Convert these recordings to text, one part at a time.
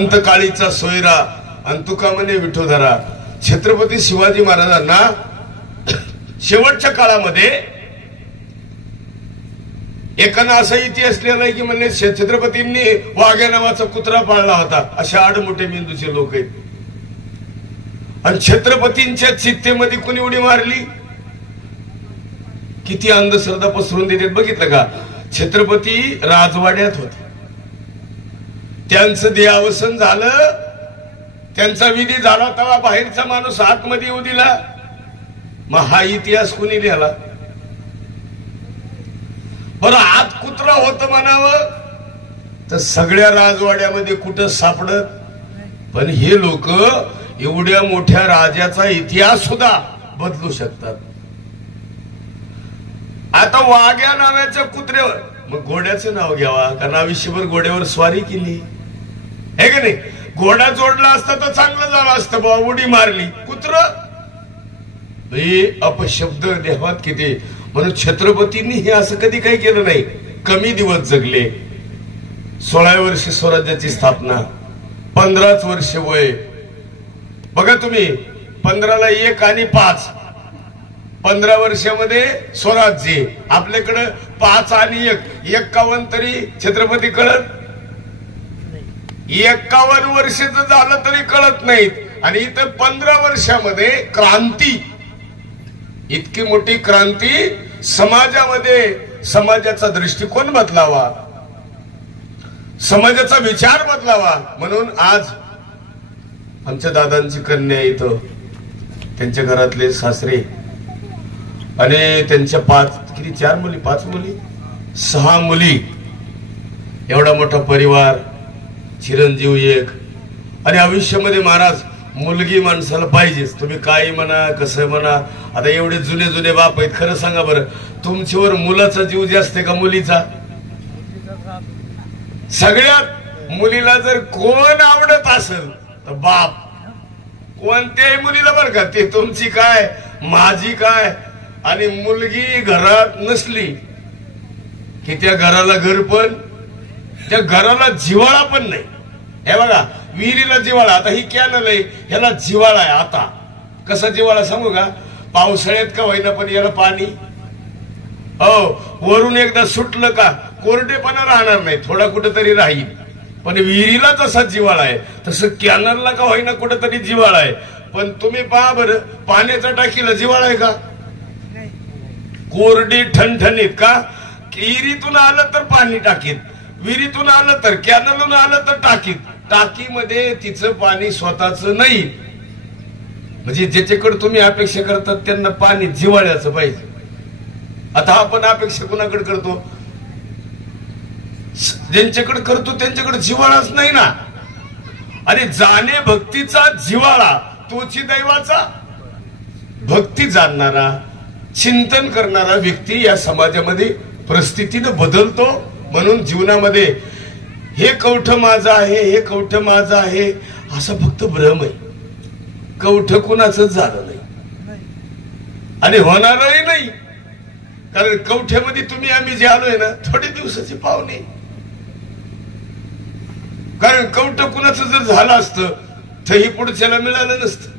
अंतकाळीचा सोयरा आणि तुका म्हणे विठोधरा. छत्रपती शिवाजी महाराजांना शेवटच्या काळामध्ये एकानं असा इतिहास लिहिलाय की म्हणजे छत्रपतींनी वाघ्या नावाचा कुत्रा पाळला होता. अशा आडमोठे मेंदूचे लोक आहेत. आणि छत्रपतींच्या चित्तेमध्ये कुणी उडी मारली, किती अंधश्रद्धा पसरून देतात बघितलं का. छत्रपती राजवाड्यात होते, त्यांचं देहावसन झालं, त्यांचा विधी झाला तेव्हा बाहेरचा माणूस आतमध्ये येऊ दिला. मग हा इतिहास कुणी लिहिला. बरं आत कुत्रा होत म्हणावं तर सगळ्या राजवाड्यामध्ये कुठं सापडत. पण हे लोक एवढ्या मोठ्या राजाचा इतिहास सुद्धा बदलू शकतात. आता वाघ्या नावाच्या कुत्र्यावर मग घोड्याचं नाव घ्यावा, कारण आयुष्यभर घोड्यावर स्वारी केली हे का नाही. घोडा जोडला असता तर चांगलं झालं असतं बाबा, उडी मारली. कुत्र अपशब्द देहात किती. म्हणून छत्रपतींनी हे असं कधी काही केलं नाही. कमी दिवस जगले. 16 वर्ष स्वराज्याची स्थापना, 15 वर्ष वय. बघा तुम्ही 15ला 1 आणि 5, 15 वर्षामध्ये स्वराज्य. आपल्याकडे 5 आणि 1, 51 तरी छत्रपती कळत. 51 वर्षाचं झालं तरी कळत नाहीत. आणि इथं 15 वर्षामध्ये क्रांती, इतकी मोठी क्रांती. समाजामध्ये समाजाचा दृष्टिकोन बदलावा, समाजाचा विचार बदलावा. म्हणून आज आमच्या दादांची कन्या इथं, त्यांच्या घरातले सासरे आणि त्यांच्या 4 मुली 5 मुली 6 मुली, एवढा मोठा परिवार, चिरंजीव एक. आणि आयुष्यामध्ये महाराज मुलगी माणसाला पाहिजेच. तुम्ही काही म्हणा कसं म्हणा. आता एवढे जुने जुने बाप आहेत, खरं सांगा बरं तुमच्यावर मुलाचा जीव जास्त का मुलीचा. सगळ्यात मुलीला जर कोण आवडत असेल तर बाप. कोणत्याही मुलीला बरं का, ते तुमची काय माझी काय. आणि मुलगी घरात नसली की त्या घराला घर पण, त्या घराला जिव्हाळा पण नाही. हे बघा विहिरीला जिव्हाळा, आता ही कॅनल आहे ह्याला जिव्हाळा आहे. आता कसा जिव्हाळा सांगू का. पावसाळ्यात का होईना पण याला पाणी, हो वरून एकदा सुटलं का कोरडेपणा राहणार नाही, थोडा कुठेतरी राहील. पण विहिरीला जसा जिव्हाळा आहे तसं कॅनलला का होईना कुठेतरी जिव्हाळा आहे. पण तुम्ही पहा बरं पाण्याच्या टाकीला जिव्हाळा आहे का. कोरडी ठणठणीत का. विहिरीतून आलं तर पाणी टाकीत, विहिरीतून आलं तर कॅनलून आलं तर टाकीत. टाकीमध्ये तिचं पाणी स्वतःच नाही. म्हणजे ज्याच्याकडे तुम्ही अपेक्षा करतात त्यांना पाणी जिव्हाळ्याचं पाहिजे. आता आपण अपेक्षा कुणाकडे करतो, ज्यांच्याकडे करतो त्यांच्याकडे जिव्हाळाच नाही ना. आणि जाणे भक्तीचा जिव्हाळा तोची दैवाचा. भक्ती जाणणारा चिंतन करणारा व्यक्ती या समाजामध्ये परिस्थितीनं बदलतो. म्हणून जीवनामध्ये हे कवठ माझं आहे, हे कवठ माझं आहे असं फक्त भ्रम आहे. कवठ कुणाचं झालं नाही आणि होणारही नाही. कारण कवठ्यामध्ये तुम्ही आम्ही जे आलोय ना थोडे दिवसाचे पाहुणे. कारण कवठ कुणाचं जर झालं असतं तर ही पुढच्याला मिळालं नसतं.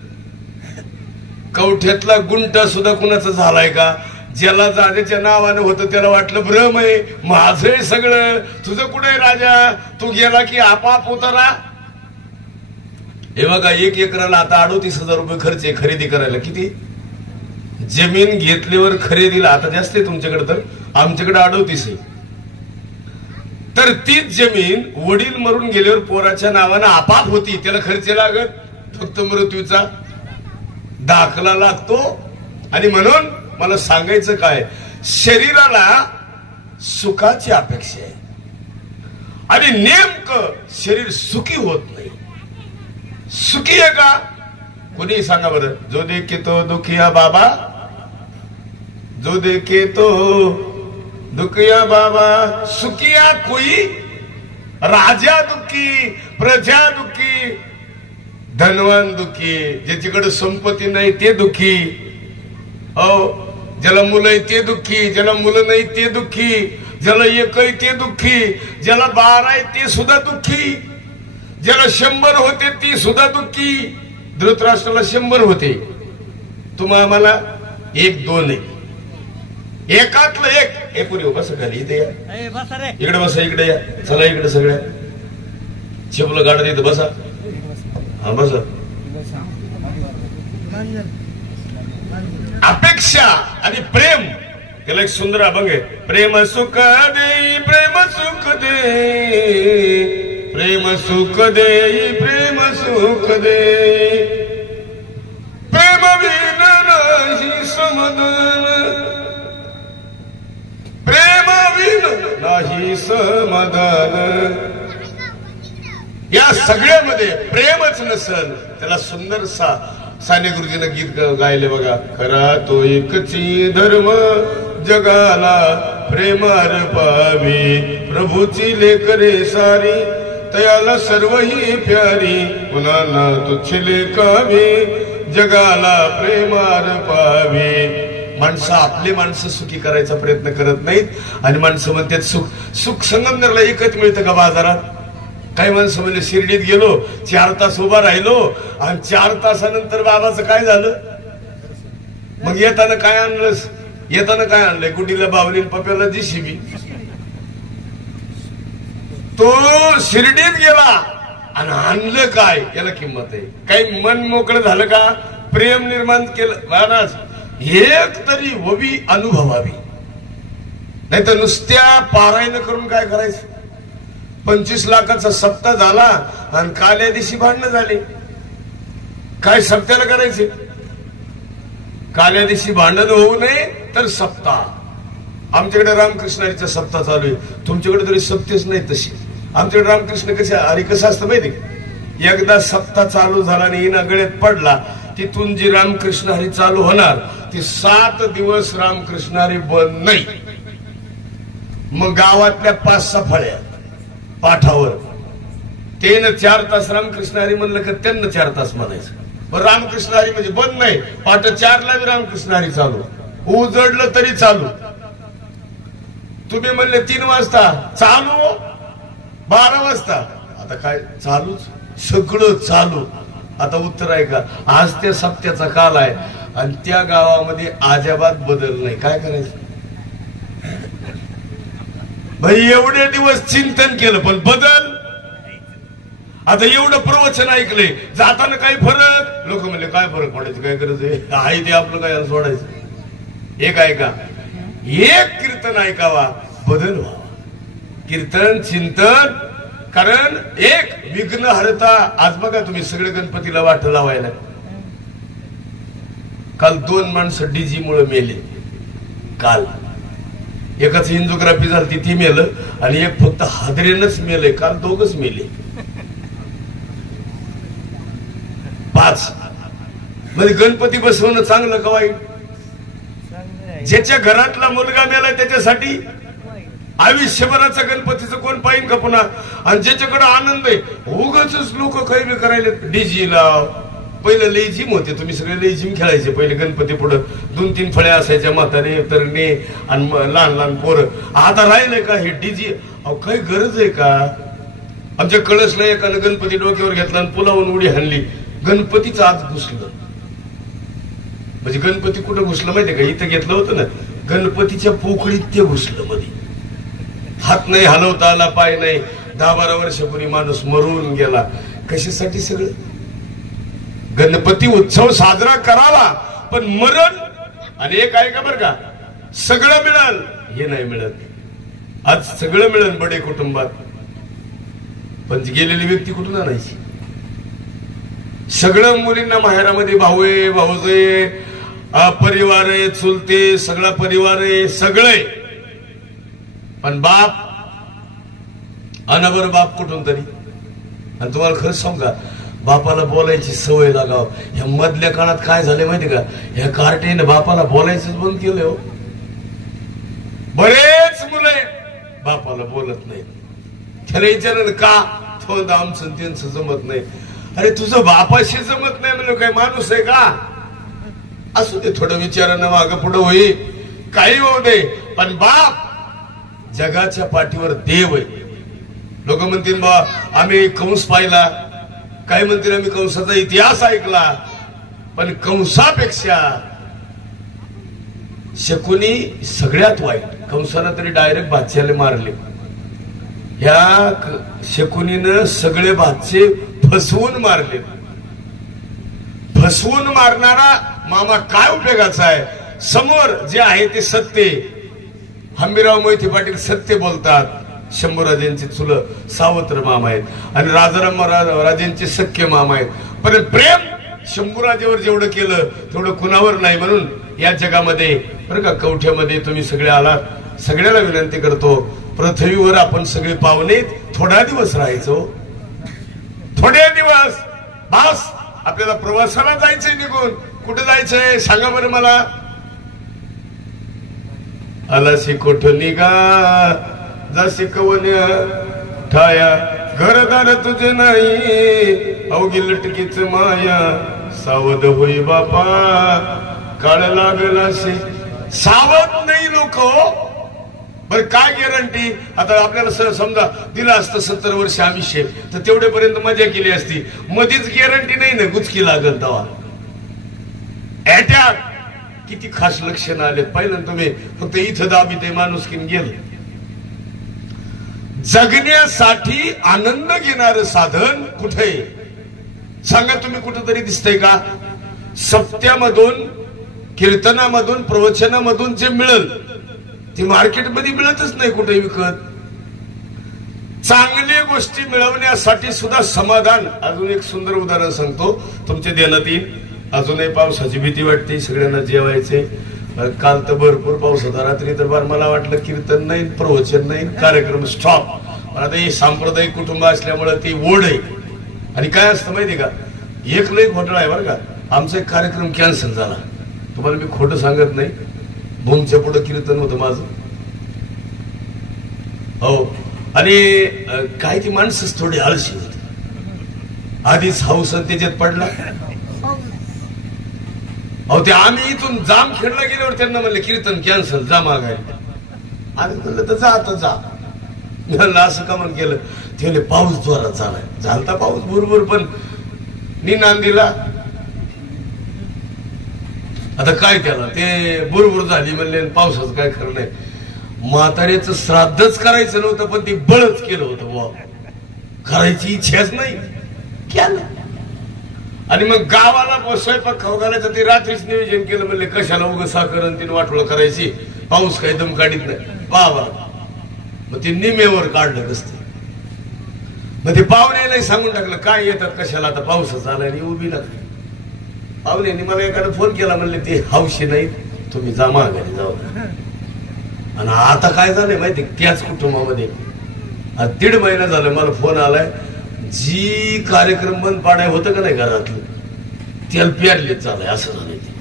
कवठ्यातला गुंटा सुद्धा कुणाचं झालाय का. ज्याला राजाच्या नावानं होतं त्याला वाटलं भ्रम आहे, माझं सगळं, तुझं कुठे राजा, तू गेला की आपाप उतारा. हे बघा 1 एकराला आता 38,000 रुपये खर्च आहे खरेदी करायला. किती जमीन घेतल्यावर खरेदीला आता जास्त आहे तुमच्याकडे, तर आमच्याकडे 38 आहे. तर तीच जमीन वडील मरून गेल्यावर पोराच्या नावानं आपाप होती. त्याला खर्च लागत फक्त मृत्यूचा दाखला लागतो. आणि म्हणून मला सांगायचं काय, शरीराला सुखाची अपेक्षा आहे आणि नेमकं शरीर सुखी होत नाही. सुखी आहे का कोणी सांगा बरं. जो देखे तो दुखिया बाबा, जो देखे तो दुखिया बाबा. सुखिया कोई, राजा दुखी, प्रजा दुखी, धनवान दुखी. ज्याच्याकडे संपत्ती नाही ते दुखी. हो ज्याला मुलं आहे ते दुःखी, ज्याला मुलं नाही ते दुःखी, ज्याला 1 आहे ते दुःखी, ज्याला 12 आहे ते सुद्धा दुःखी. ज्याला 100 होते ती सुद्धा दुःखी. धृतराष्ट्राला 100 होते, आम्हाला 1-2 आहे. एकातलं एक. हे पुरी बस खाली, इथे या, इकडे बसा, इकडे या, चला इकडे सगळ्या चिपलं गाडत इथं बसा. हा बसा. अपेक्षा आणि प्रेम, त्याला एक सुंदर अभंग आहे. प्रेम सुख देई, प्रेम सुख देई, प्रेम सुख देई, प्रेम सुख देई, प्रेम विन नाही समाधान, प्रेम विन नाही समाधान. या सगळ्यामध्ये प्रेमच नसल, त्याला सुंदर साने गुरुजीनं गीत गायले बघा. खरा तो एकची धर्म जगाला प्रेमार पावी, प्रभूची लेकरे सारी तयाला सर्व ही प्यारी, पुन्हा तुच्छ लेखावी जगाला प्रेमार पावी. माणसं आपले माणसं सुखी करायचा प्रयत्न करत नाहीत आणि माणसं म्हणतात सुख संगमनेरला एकच मिळतं का बाजारात? काही माणसं म्हणजे शिर्डीत गेलो, 4 तास उभा राहिलो आणि 4 तासानंतर बाबाचं काय झालं? मग येताना काय आणलंस? येताना काय आणलंय? गुडीला बावलीन पप्याला JCB. तो शिर्डीत गेला आणि आणलं काय? याला किंमत आहे. काही मन मोकळं झालं का? प्रेम निर्माण केलं महाराज, एक तरी ववी अनुभवावी. नाही तर नुसत्या पारायण करून काय करायचं? 25 लाखाचा सप्ताह झाला आणि काल्या दिवशी भांडणं झाले. काय सप्त्याला करायचे? काल्या दिवशी भांडण होऊ नये तर सप्ताह. आमच्याकडे रामकृष्णाचा सप्ताह चालू आहे, तुमच्याकडे तरी सप्तेच नाही तशी. आमच्याकडे रामकृष्ण कसे आणि कसं असतं माहिती? एकदा सप्ताह चालू झाला आणि हिना गळ्यात पडला, तिथून जी रामकृष्ण हरी चालू होणार ती 7 दिवस रामकृष्ण हरी बंद नाही. मग गावातल्या 5-6 फळ्या पाठावर त्यानं 4 तास रामकृष्ण हरी म्हणलं का त्यांना 4 तास म्हणायचं. बरं रामकृष्ण हरी म्हणजे बंद नाही, पाठ 4ला बी रामकृष्ण हरी चालू, उजडलं तरी चालू. तुम्ही म्हणले 3 वाजता चालू, 12 वाजता आता काय चालूच, सगळं चालू. आता उत्तर आहे का? आज त्या सप्त्याचा काल आहे आणि त्या गावामध्ये अजिबात बदल नाही. काय करायचं भाई? एवढे दिवस चिंतन केलं पण बदल. आता एवढं प्रवचन ऐकले, जाताना काही फरक? लोक म्हणले काय फरक पडायचं, काय गरज आहे ते आपलं काय सोडायचं. एक ऐका, एक कीर्तन ऐकावा, बदल व्हावा. कीर्तन चिंतन, कारण एक विघ्न हरता. आज बघा तुम्ही सगळे गणपतीला वाट लावायला. काल 2 माणसं DG मुळे मेले. काल एकाच एन्जिओग्राफी झाली, ती मेलं आणि एक फक्त हादरेनच मेले. काल 2च मेले. 5 म्हणजे गणपती बसवणं चांगलं का वाईट? ज्याच्या घरातला मुलगा मेला त्याच्यासाठी आयुष्यभराचा गणपतीचं कोण पाहिजे का पुन्हा? आणि ज्याच्याकडे आनंद आहे, उगाच लोक काही बी करायला. DG लाव. पहिलं लेझिम होते, तुम्ही सगळे लेझिम खेळायचे पहिले गणपती पुढं. 2-3 फळ्या असायच्या, म्हातारे तरणे आणि लहान लहान पोरं. आता राहिलंय का हे DG? काही गरज आहे का? आमच्या कळसला एकानं गणपती डोक्यावर घेतला आणि पुलावून उडी हाणली. गणपतीचं आत घुसलं. म्हणजे गणपती कुठं घुसलं माहितीये का? इथं घेतलं होतं ना, गणपतीच्या पोकळीत ते घुसलं मध्ये. हात नाही हलवता आला, पाय नाही. 10-12 वर्षापूर्वी माणूस मरून गेला. कशासाठी? सगळं गणपती उत्सव साजरा करावा, पण मरण आणि एक आहे का बरं का, सगळं मिळाल हे नाही मिळत. आज सगळं मिळेल बडे कुटुंबात, पण गेलेली व्यक्ती कुठून आणायची? सगळं मुलींना माहेरामध्ये भाऊ आहे, भाऊजे, परिवार आहे, चुलते, सगळा परिवार आहे, सगळे. पण बाप अनबर बाप कुठून तरी. आणि तुम्हाला खरं सांगू का, बापाला बोलायची सवय लागाव. ह्या मधल्या काळात काय झाले माहिती का, ह्या कार्टेने बापाला बोलायचंच बंद केलं. हो, बरेच मुले बापाला बोलत नाही. त्याला विचारलं का? तो आमचं त्यांचं जमत नाही. अरे तुझं बापाशी जमत नाही म्हणजे काय माणूस आहे का? असू दे, थोडं विचारानं मागं पुढं होईल, काही होऊ दे, पण बाप जगाच्या पाठीवर देव आहे. लोक म्हणतील बा आम्ही कंस पाहिला, काही म्हणतील आम्ही कंसाचा इतिहास ऐकला, पण कंसापेक्षा शकुनी सगळ्यात वाईट. कंसानं तरी डायरेक्ट बादशाहला मारले, ह्या शकुनीनं सगळे बादशे फसवून मारले. फसवून मारणारा मामा काय उपयोगाचा आहे? समोर जे आहे ते सत्य. हंबीराव मोहिते पाटील सत्य बोलतात. शंभूराजेंचे चुल सावत्र मामा आहेत आणि राजाराम राजेंचे सख्य मामा आहेत. पण प्रेम शंभूराजेवर जेवढं केलं तेवढं कुणावर नाही. म्हणून या जगामध्ये बरं का कवठ्यामध्ये तुम्ही सगळे आलात, सगळ्याला विनंती करतो, पृथ्वीवर आपण सगळे पाहुणे थोडा दिवस राहायचो. थोडे दिवस बस. आपल्याला प्रवासाला जायचंय, निघून कुठे जायचंय सांगा बरं मला. आलाशी कोठं निघा जशी कवन्या ठाया, घरदार तुझे नाही अवघी लटकीच माया, सावध होई बापा काळ लागला शे. सावध नाही लोक. बरं काय गॅरंटी? आता आपल्याला समजा दिलं असतं 70 वर्ष आयुष्य, तर तेवढेपर्यंत मजा केली असती. मध्येच गॅरंटी नाही ना, गुचकी लागल तवा. अटॅक किती खास लक्षण आले पाहिलं तुम्ही. फक्त इथं दाबी ते माणूस किन गेलं. जगण्यासाठी आनंद घेणारं साधन कुठे सांगा तुम्ही? कुठंतरी दिसतंय का? सप्त्यामधून, कीर्तनामधून, प्रवचनामधून जे मिळेल ती मार्केटमध्ये मिळतच नाही कुठे विकत. चांगल्या गोष्टी मिळवण्यासाठी सुद्धा समाधान. अजून एक सुंदर उदाहरण सांगतो तुमच्या ध्यानात येईल. अजूनही पावसाची भीती वाटते, सगळ्यांना जेवायचे. काल तर भरपूर पाऊस होता, रात्री तर बार मला वाटलं कीर्तन नाही, प्रवचन नाही, कार्यक्रम स्टॉप. पण आता हे सांप्रदायिक कुटुंब असल्यामुळे ती ओढ आहे. आणि काय असतं माहिती का, एक लई घोटाळा आहे बरं का. आमचा एक कार्यक्रम कॅन्सल झाला, तुम्हाला मी खोटं सांगत नाही. भूमच्या पुढे कीर्तन होतं माझं. हो, आणि काय ती माणसंच थोडी आळशी होती. आधीच हाऊस त्याच्यात पडला. अहो ते आम्ही इथून जामखेडला गेल्यावर त्यांना म्हणले कीर्तन कॅन्सल, जा माघारी. आम्ही म्हणलं तर जा, आता जा. म्हणलं असं का म्हणून केलं? ते म्हणले पाऊस जोरात झालाय. झालता पाऊस भरपूर, पण नांदीला आता काय केलं? ते बुरबुर झाली म्हणले, पावसाचं काय खरं नाही. म्हाताऱ्याचं श्राद्धच करायचं नव्हतं, पण ती बळच केलं होतं. बुवा करायची इच्छाच नाही, केलं. आणि मग गावाला स्वयंपाक खाऊ घालायचं ते रात्रीच नियोजन केलं. म्हणले कशाला उगं साखर आणि तिने वाटोळ करायची, पाऊस काही दम काढीत नाही. बाबा मग ते निमेवर काढलं कसते. मग ते पाहुणे सांगून टाकलं काय येतात कशाला, आता पाऊसच आला. आणि उभी लागली. पाहुण्यांनी मला एखादा फोन केला, म्हणले ते हौशी नाही, तुम्ही जा माघारी जाऊ. आणि आता काय झालंय माहिती, त्याच कुटुंबामध्ये 1.5 महिना झालं मला फोन आलाय. जी कार्यक्रम बंद पाडाय होतं का नाही घरातलं, त्याला प्यारलेच झालंय. असं झालंय ते.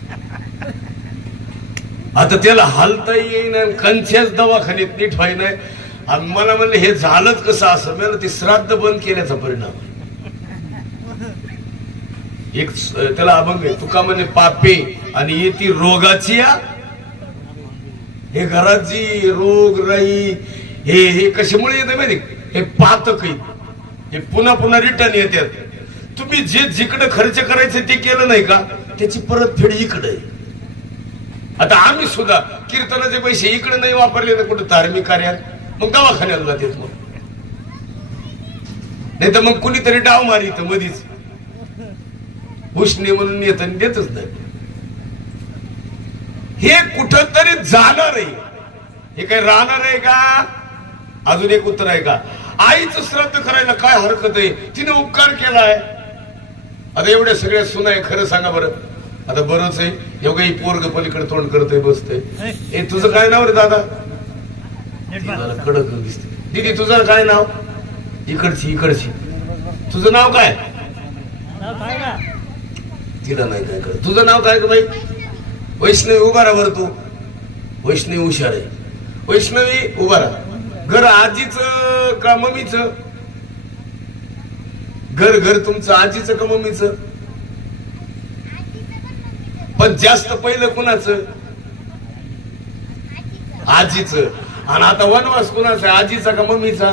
आता त्याला हालता येईना, कंच्याच दवाखान्यात नीट व्हाय नाही. आणि मला म्हणलं हे झालंच कसं असं? मला ते श्राद्ध बंद केल्याचा परिणाम. एक त्याला अभंग आहे, तुका म्हणे पापे आणि येती रोगाची. हे घरात जी रोग राही हे कशामुळे येते माहिती? हे पातक हे पुन्हा पुन्हा रिटर्न येतात. तुम्ही जे जिकडे खर्च करायचे ते केलं नाही का, त्याची परतफेड इकडे. आता आम्ही सुद्धा कीर्तनाचे पैसे इकडे नाही वापरले ना कुठे धार्मिक कार्यात, मग दवाखान्याला जातात. मग नाही तर मग कुणीतरी डाव मारित मधीच उष्णे म्हणून येत आणि देतच नाही. हे कुठंतरी जाणार आहे. हे काही राहणार आहे का? अजून एक उत्तर आहे का? आईचं श्राद्ध करायला काय हरकत आहे? तिने उपकार केलाय. आता एवढ्या सगळ्या सुना आहे, खरं सांगा बरं. आता बरंच आहे, एवढं ही पोरग पलीकडे तोंड करतोय बसतंय. हे तुझं काय नाव रे दादा? कडक दिसते. दीदी तुझं काय नाव? इकडची. तुझं नाव काय? तिला नाही काय कळत. तुझं नाव काय ग बाई? वैष्णवी. उभा राहा बरं तू. वैष्णवी हुशार आहे. वैष्णवी उभा राहा. घर आजीचं का मम्मीचं? घर तुमचं आजीचं का मम्मीचं? पण जास्त पहिलं कुणाचं? आजीचं. आणि आता वनवास कुणाचा? आजीचा का मम्मीचा?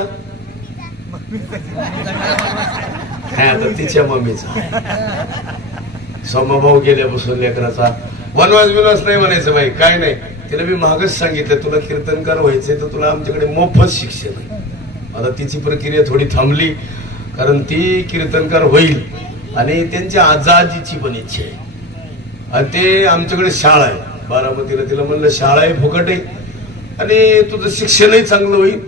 काय आता तिच्या मम्मीचा सोमाभाऊ गेल्यापासून लेकराचा वनवास बिनवास नाही म्हणायचं बाई, काय नाही. तिला मी मागच सांगितलं तुला कीर्तनकार व्हायचंय तर तुला आमच्याकडे मोफत शिक्षण आहे. आता तिची प्रक्रिया थोडी थांबली कारण ती कीर्तनकार होईल आणि त्यांच्या आजाजीची पण इच्छा आहे. आणि ते आमच्याकडे शाळा आहे बारामतीला. तिला म्हणलं शाळा आहे फुकट आहे आणि तुझं शिक्षणही चांगलं होईल.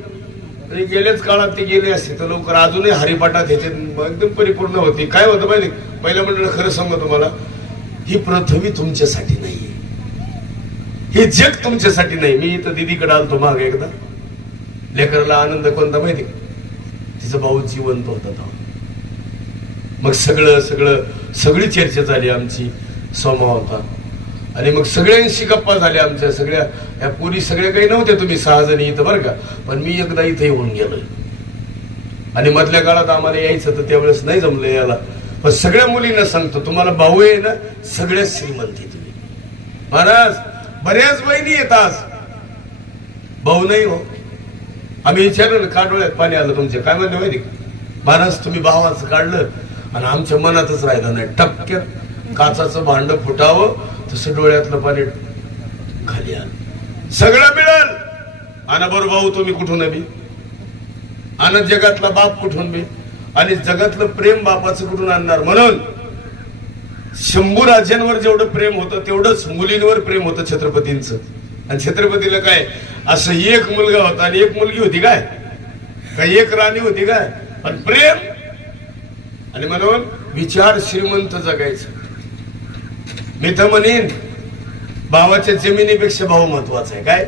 आणि गेल्याच काळात ते गेले असते तर लवकर अजूनही हरिपाठात ह्याच्यात एकदम परिपूर्ण होती. काय होतं माहिती, पहिल्या मंडळ खरं सांगतो तुम्हाला, ही पृथ्वी तुमच्यासाठी नाहीये, हे जग तुमच्यासाठी नाही. मी इथं दिदीकडे आलतो मागे एकदा, लेकराला आनंद कोणता माहिती, तिचा भाऊ जिवंत होता तो. मग सगळी चर्चा झाली आमची, सोमा होता आणि मग सगळ्यांशी गप्पा झाल्या आमच्या. सगळ्या या पोरी सगळ्या काही नव्हत्या, तुम्ही 6 जणी इथं बरं का, पण मी एकदा इथे येऊन गेलोय आणि मधल्या काळात आम्हाला यायचं तर त्यावेळेस नाही जमलं याला. पण सगळ्या मुलींना सांगतो तुम्हाला भाऊ आहे ना, सगळ्यात श्रीमंती तुम्ही. महाराज बऱ्याच बहिणी येतात, भाऊ नाही हो. आम्ही विचारलं का डोळ्यात पाणी आलं तुमच्या, काय म्हणलं माहिती, महाराज तुम्ही भावाचं काढलं आणि आमच्या मनातच राहिलं नाही. टपक्यात काचाचं भांड फुटावं तसं डोळ्यातलं पाणी खाली आलं. सगळं मिळेल आणि बरोबर भाऊ तुम्ही कुठून बी, आणि जगातला बाप कुठून बी, आणि जगातलं प्रेम बापाचं कुठून आणणार. म्हणून शंभू राजांवर जेवढं प्रेम होतं तेवढंच मुलींवर प्रेम होतं छत्रपतींचं. आणि छत्रपतीला काय असं एक मुलगा होता आणि एक मुलगी होती काय, एक राणी होती काय, पण प्रेम. आणि म्हणून विचार श्रीमंत जगायचं. मी तर म्हणेन भावाच्या जमिनीपेक्षा भाऊ महत्वाचा आहे काय.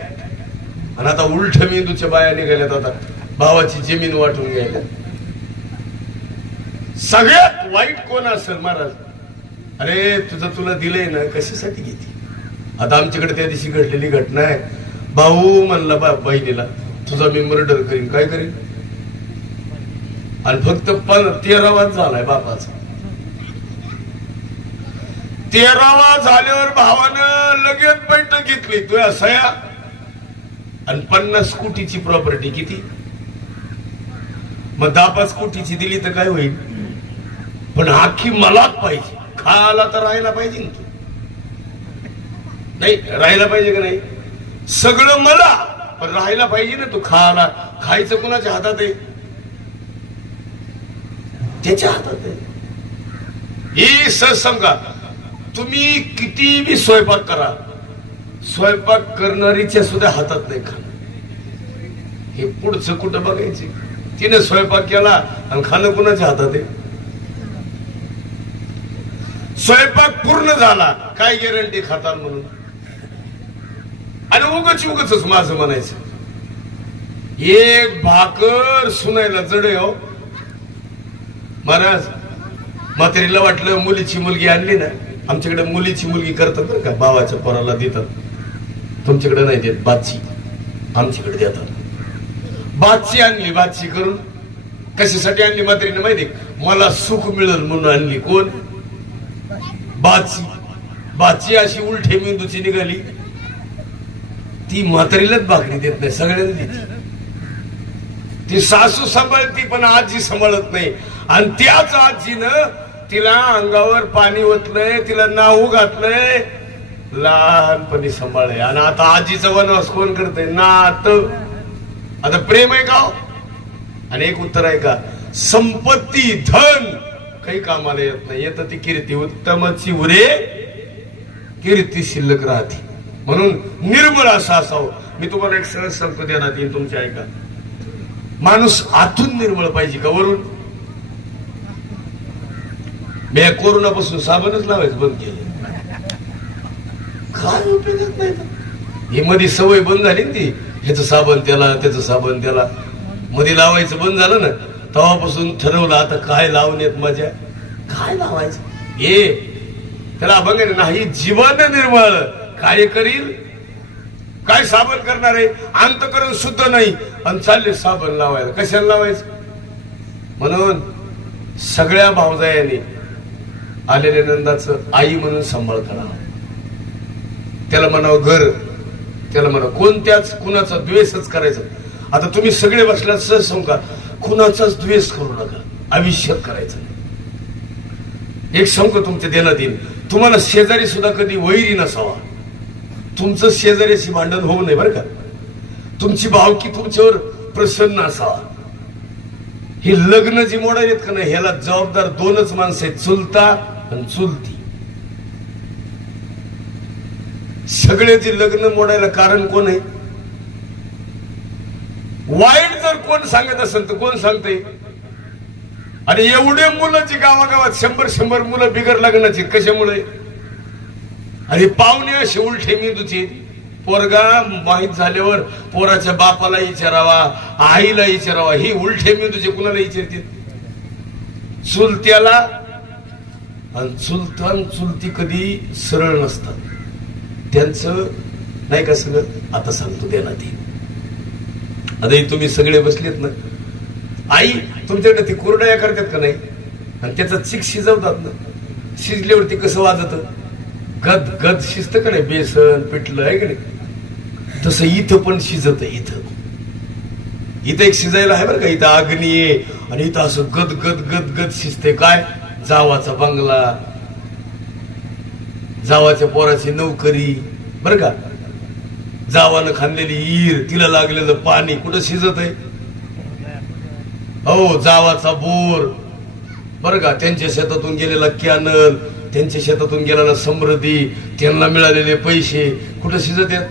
आणि आता उलट मेंदूच्या बाया निघाल्यात आता भावाची जमीन वाटून घ्यायला. सगळ्यात वाईट कोण असेल महाराज, अरे तुला दिलंय ना कशासाठी घेते. आता आमच्याकडे त्या दिवशी घडलेली घटना आहे, भाऊ म्हणला बहिणीला तुझा मी मर्डर करीन. काय करीन, आणि फक्त 13वा झालाय बापाचा. 13वा झाल्यावर भावानं लगेच बैठक घेतली, तुझ्या सया आणि 50 कोटीची प्रॉपर्टी. किती, मग 10-5 कोटीची दिली तर काय होईल, पण आखी मलाच पाहिजे. खायला तर राहायला पाहिजे ना, तू नाही राहायला पाहिजे का नाही, सगळं मला पण राहायला पाहिजे ना. तू खायला, खायचं कुणाच्या हातात आहे, त्याच्या हातात आहे. ही समजा तुम्ही किती बी स्वयंपाक करा, स्वयंपाक करणारीच्या सुद्धा हातात नाही खाणं. हे पुढचं कुठं बघायचे, तिने स्वयंपाक केला आणि खाणं कुणाच्या हातात आहे. स्वयंपाक पूर्ण झाला काय गॅरंटी खाताल म्हणून. आणि उगच माझं म्हणायचं, एक भाकर सुनायला जडे हो महाराज. म्हातारीला वाटलं मुलीची मुलगी आणली ना, आमच्याकडे मुलीची मुलगी करतात बरं का, भावाच्या पोराला देतात. तुमच्याकडे नाही देत, बाची आमच्याकडे देतात. बाची आणली, बाची करून कशासाठी आणली म्हातारीने माहिती, मला सुख मिळेल म्हणून आणली. कोण, बाची. बाची अशी उलटे मेंदूची निघाली, ती म्हातारीलाच भाकरी देत नाही, सगळ्यांना देते. ती सासू सांभाळती पण आजी सांभाळत नाही. आणि त्याच आजीनं तिला अंगावर पाणी ओतलंय, तिला नाहू घातलंय, लहानपणी सांभाळलंय. आणि आता आजीचा वनवास कोण करतय, नात. आता प्रेम आहे का, आणि एक उत्तर आहे का, संपत्ती धन काही कामाला येत नाही. येतं ती कीर्ती, उत्तमाची उरे कीर्ती शिल्लक राहते. म्हणून निर्मळ असं असावं. मी तुम्हाला एक सहज सांगतो, ध्यानात येईल तुमच्या ऐका. माणूस आतून निर्मळ पाहिजे का वरून. मी कोरोनापासून साबणच लावायचं बंद केलं, काय उपयोग नाही. ही मध्ये सवय बंद झाली ना, ती ह्याचं साबण त्याला, त्याचं साबण त्याला, मध्ये लावायचं बंद झालं ना, तेव्हापासून ठरवलं आता काय लावण्यात मजा, काय लावायचं हे त्याला बघा नाही. जीवन निर्मळ काय करील, काय साबण करणार आहे, अंतकरण शुद्ध नाही आणि चालले साबण लावायला. कशाला लावायचं. म्हणून सगळ्या भावजायाने आलेल्या नंदाचं आई म्हणून सांभाळ करा. त्याला म्हणावं घर, त्याला म्हणा कोणत्याच कुणाचा द्वेषच करायचा. आता तुम्ही सगळे बसल्यात सहज सांगा, कुणाचाच द्वेष करू नका, आयुष्यात करायचं नाही. एक सांगतो तुमच्या देण्यात येईल, तुम्हाला शेजारी सुद्धा कधी वैरी नसावा. तुमचं शेजाऱ्याशी भांडण होऊ नये बरं का. तुमची भावकी तुमच्यावर प्रसन्न असावा. ही लग्न जी मोडायलेत का नाही, ह्याला जबाबदार दोनच माणसं आहेत, चुलता आणि चुलती. सगळे जे लग्न मोडायला कारण कोण आहे? वाईट जर कोण सांगत असेल तर कोण सांगते? आणि एवढे मुलं जी गावागावात 100 मुलं बिगर लग्नाची कशामुळे? आणि पाहुणे असे उलटे मेंदूचे. पोरगा माहीत झाल्यावर पोराच्या बापाला विचारावा, आईला विचारावा, ही उलटे मेंदूचे कुणाला विचारतील? चुलत्याला. आणि चुलता चुलती कधी सरळ नसतात, त्यांचं नाही का सगळं. आता सांगतो देण्यात येईल. आता तुम्ही सगळे बसलेत ना, आई तुमच्याकडे ती कुरडया करतात का नाही, आणि त्याचा चिक शिजवतात ना, शिजल्यावरती कसं वाजत? गद गद शिजत का नाही, बेसन पिठलं आहे का नाही, तसं इथं पण शिजत. इथं एक शिजायला आहे बरं का, इथं अग्नी आहे आणि इथं असं गद गद गद गद शिजते. काय? जावाचा बंगला, जावाच्या पोराची नोकरी बरं का, जावानं खाल्लेली ईर, तिला लागलेलं पाणी कुठं शिजत आहे? हो, जावाचा बोर बरं का, त्यांच्या शेतातून गेलेला कॅनल, त्यांच्या शेतातून गेलेला समृद्धी, त्यांना मिळालेले पैसे कुठं शिजत आहेत?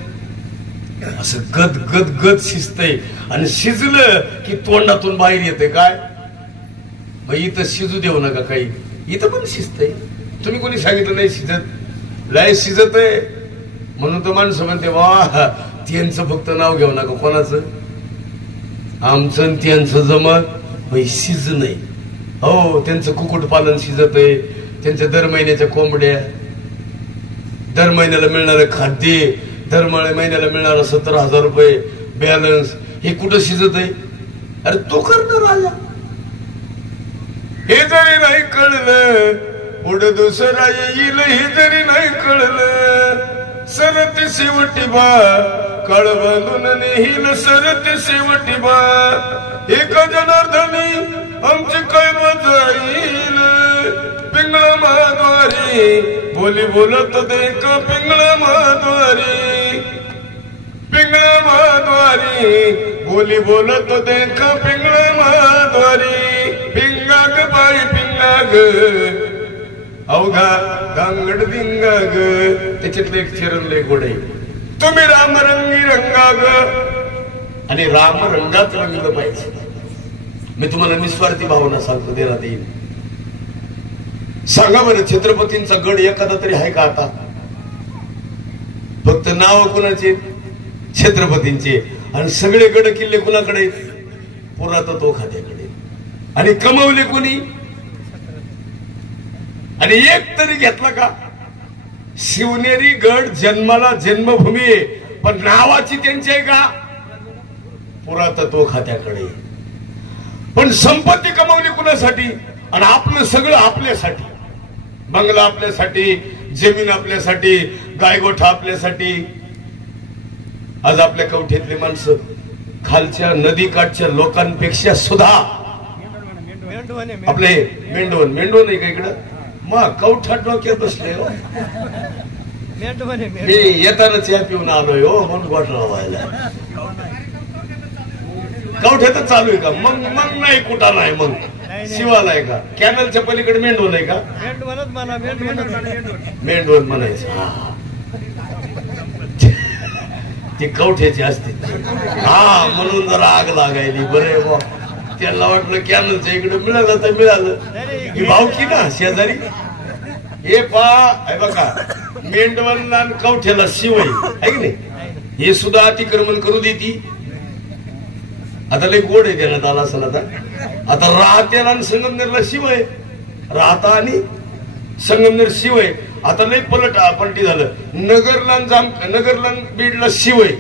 असं गद गद गद शिजतय. आणि शिजलं की तोंडातून बाहेर येते. काय? मग इथं शिजू देऊ नका काही, इथं पण शिजतय. तुम्ही कोणी सांगितलं नाही शिजत? लय शिजत आहे म्हणून तर माणसं म्हणते वा, त्यांचं फक्त नाव घेऊ नका. कोणाचं? आमचं त्यांचं जमत शिज नाही. हो, त्यांचं कुक्कुटपालन शिजत आहे, त्यांच्या दर महिन्याच्या कोंबड्या, दर महिन्याला मिळणारं खाद्य, दर महिन्याला मिळणारा 17,000 रुपये बॅलन्स, हे कुठं शिजत आहे? अरे तो करणार राजा. हे जरी नाही कळलं पुढे दुसरा येईल, हे जरी नाही कळलं सरते शेवटी बा, कळवलून नेईल सरते शेवटी बा. एका जनार्दनी आमची काय मजा येईल, पिंगळा महाद्वारी बोली बोलत देख, पिंगळा महाद्वारी, पिंगळा महाद्वारी बोली बोलत देख, पिंगळा महाद्वारी. पिंगाग बाई पिंगाग अवघा गांगड दिंगाग. त्याच्यातलं एक चरण लय गोड आहे, तुम्ही रामरंगी रंगाग. आणि राम रंगात रंगलं पाहिजे. मी तुम्हाला निस्वार्थी भावना सांगतो, देण्यात येईल. सांगा बरं, छत्रपतींचा गड एखादा तरी आहे का आता? फक्त नाव कुणाचे? छत्रपतींचे. आणि सगळे गड किल्ले कुणाकडे? पुरातत्व खात्याकडे. आणि कमवले कोणी? आणि एक तरी घेतला का? शिवनेरी गड जन्माला जन्मभूमी आहे, पण नावाची त्यांची आहे का? पुरातत्व खात्याकडे. पण संपत्ती कमवली कुणासाठी? आणि आपलं सगळं आपल्यासाठी. बंगला आपल्यासाठी, जमीन आपल्यासाठी, गायगोठा आपल्यासाठी. आज आपल्या कवठ्यातले माणसं खालच्या नदीकाठच्या लोकांपेक्षा सुद्धा आपले मेंढवण आहे का इकडं? मग कवठा डोक्यात बसले हो. मी येताना चहा पिऊन आलोय हो, म्हणून गोठा व्हायला. कवठ्यातच चालू आहे का? मग नाही कुठं नाही, मग शिवाला आहे का? कॅनलच्या पलीकडे मेंढवण आहे का? मेंढवण म्हणायचं. ती कवठ्याची असते. हा, म्हणून जरा आग लागायली. बरे बा, त्यांना वाटलं कॅनलच्या इकडे मिळालं तर मिळालं. ही भावकी ना शेजारी. हे पा बघा, मेंढवणला आणि कवठ्याला शिवय आहे की नाही, हे सुद्धा अतिक्रमण करू देती. आता लय गोड आहे देण्यात आला असं. आता राहत्याला आणि संगमनेरला शिवय, राहता आणि संगमनेर शिवय. आता लय पलटी झालं. नगरला बीडला शिवय,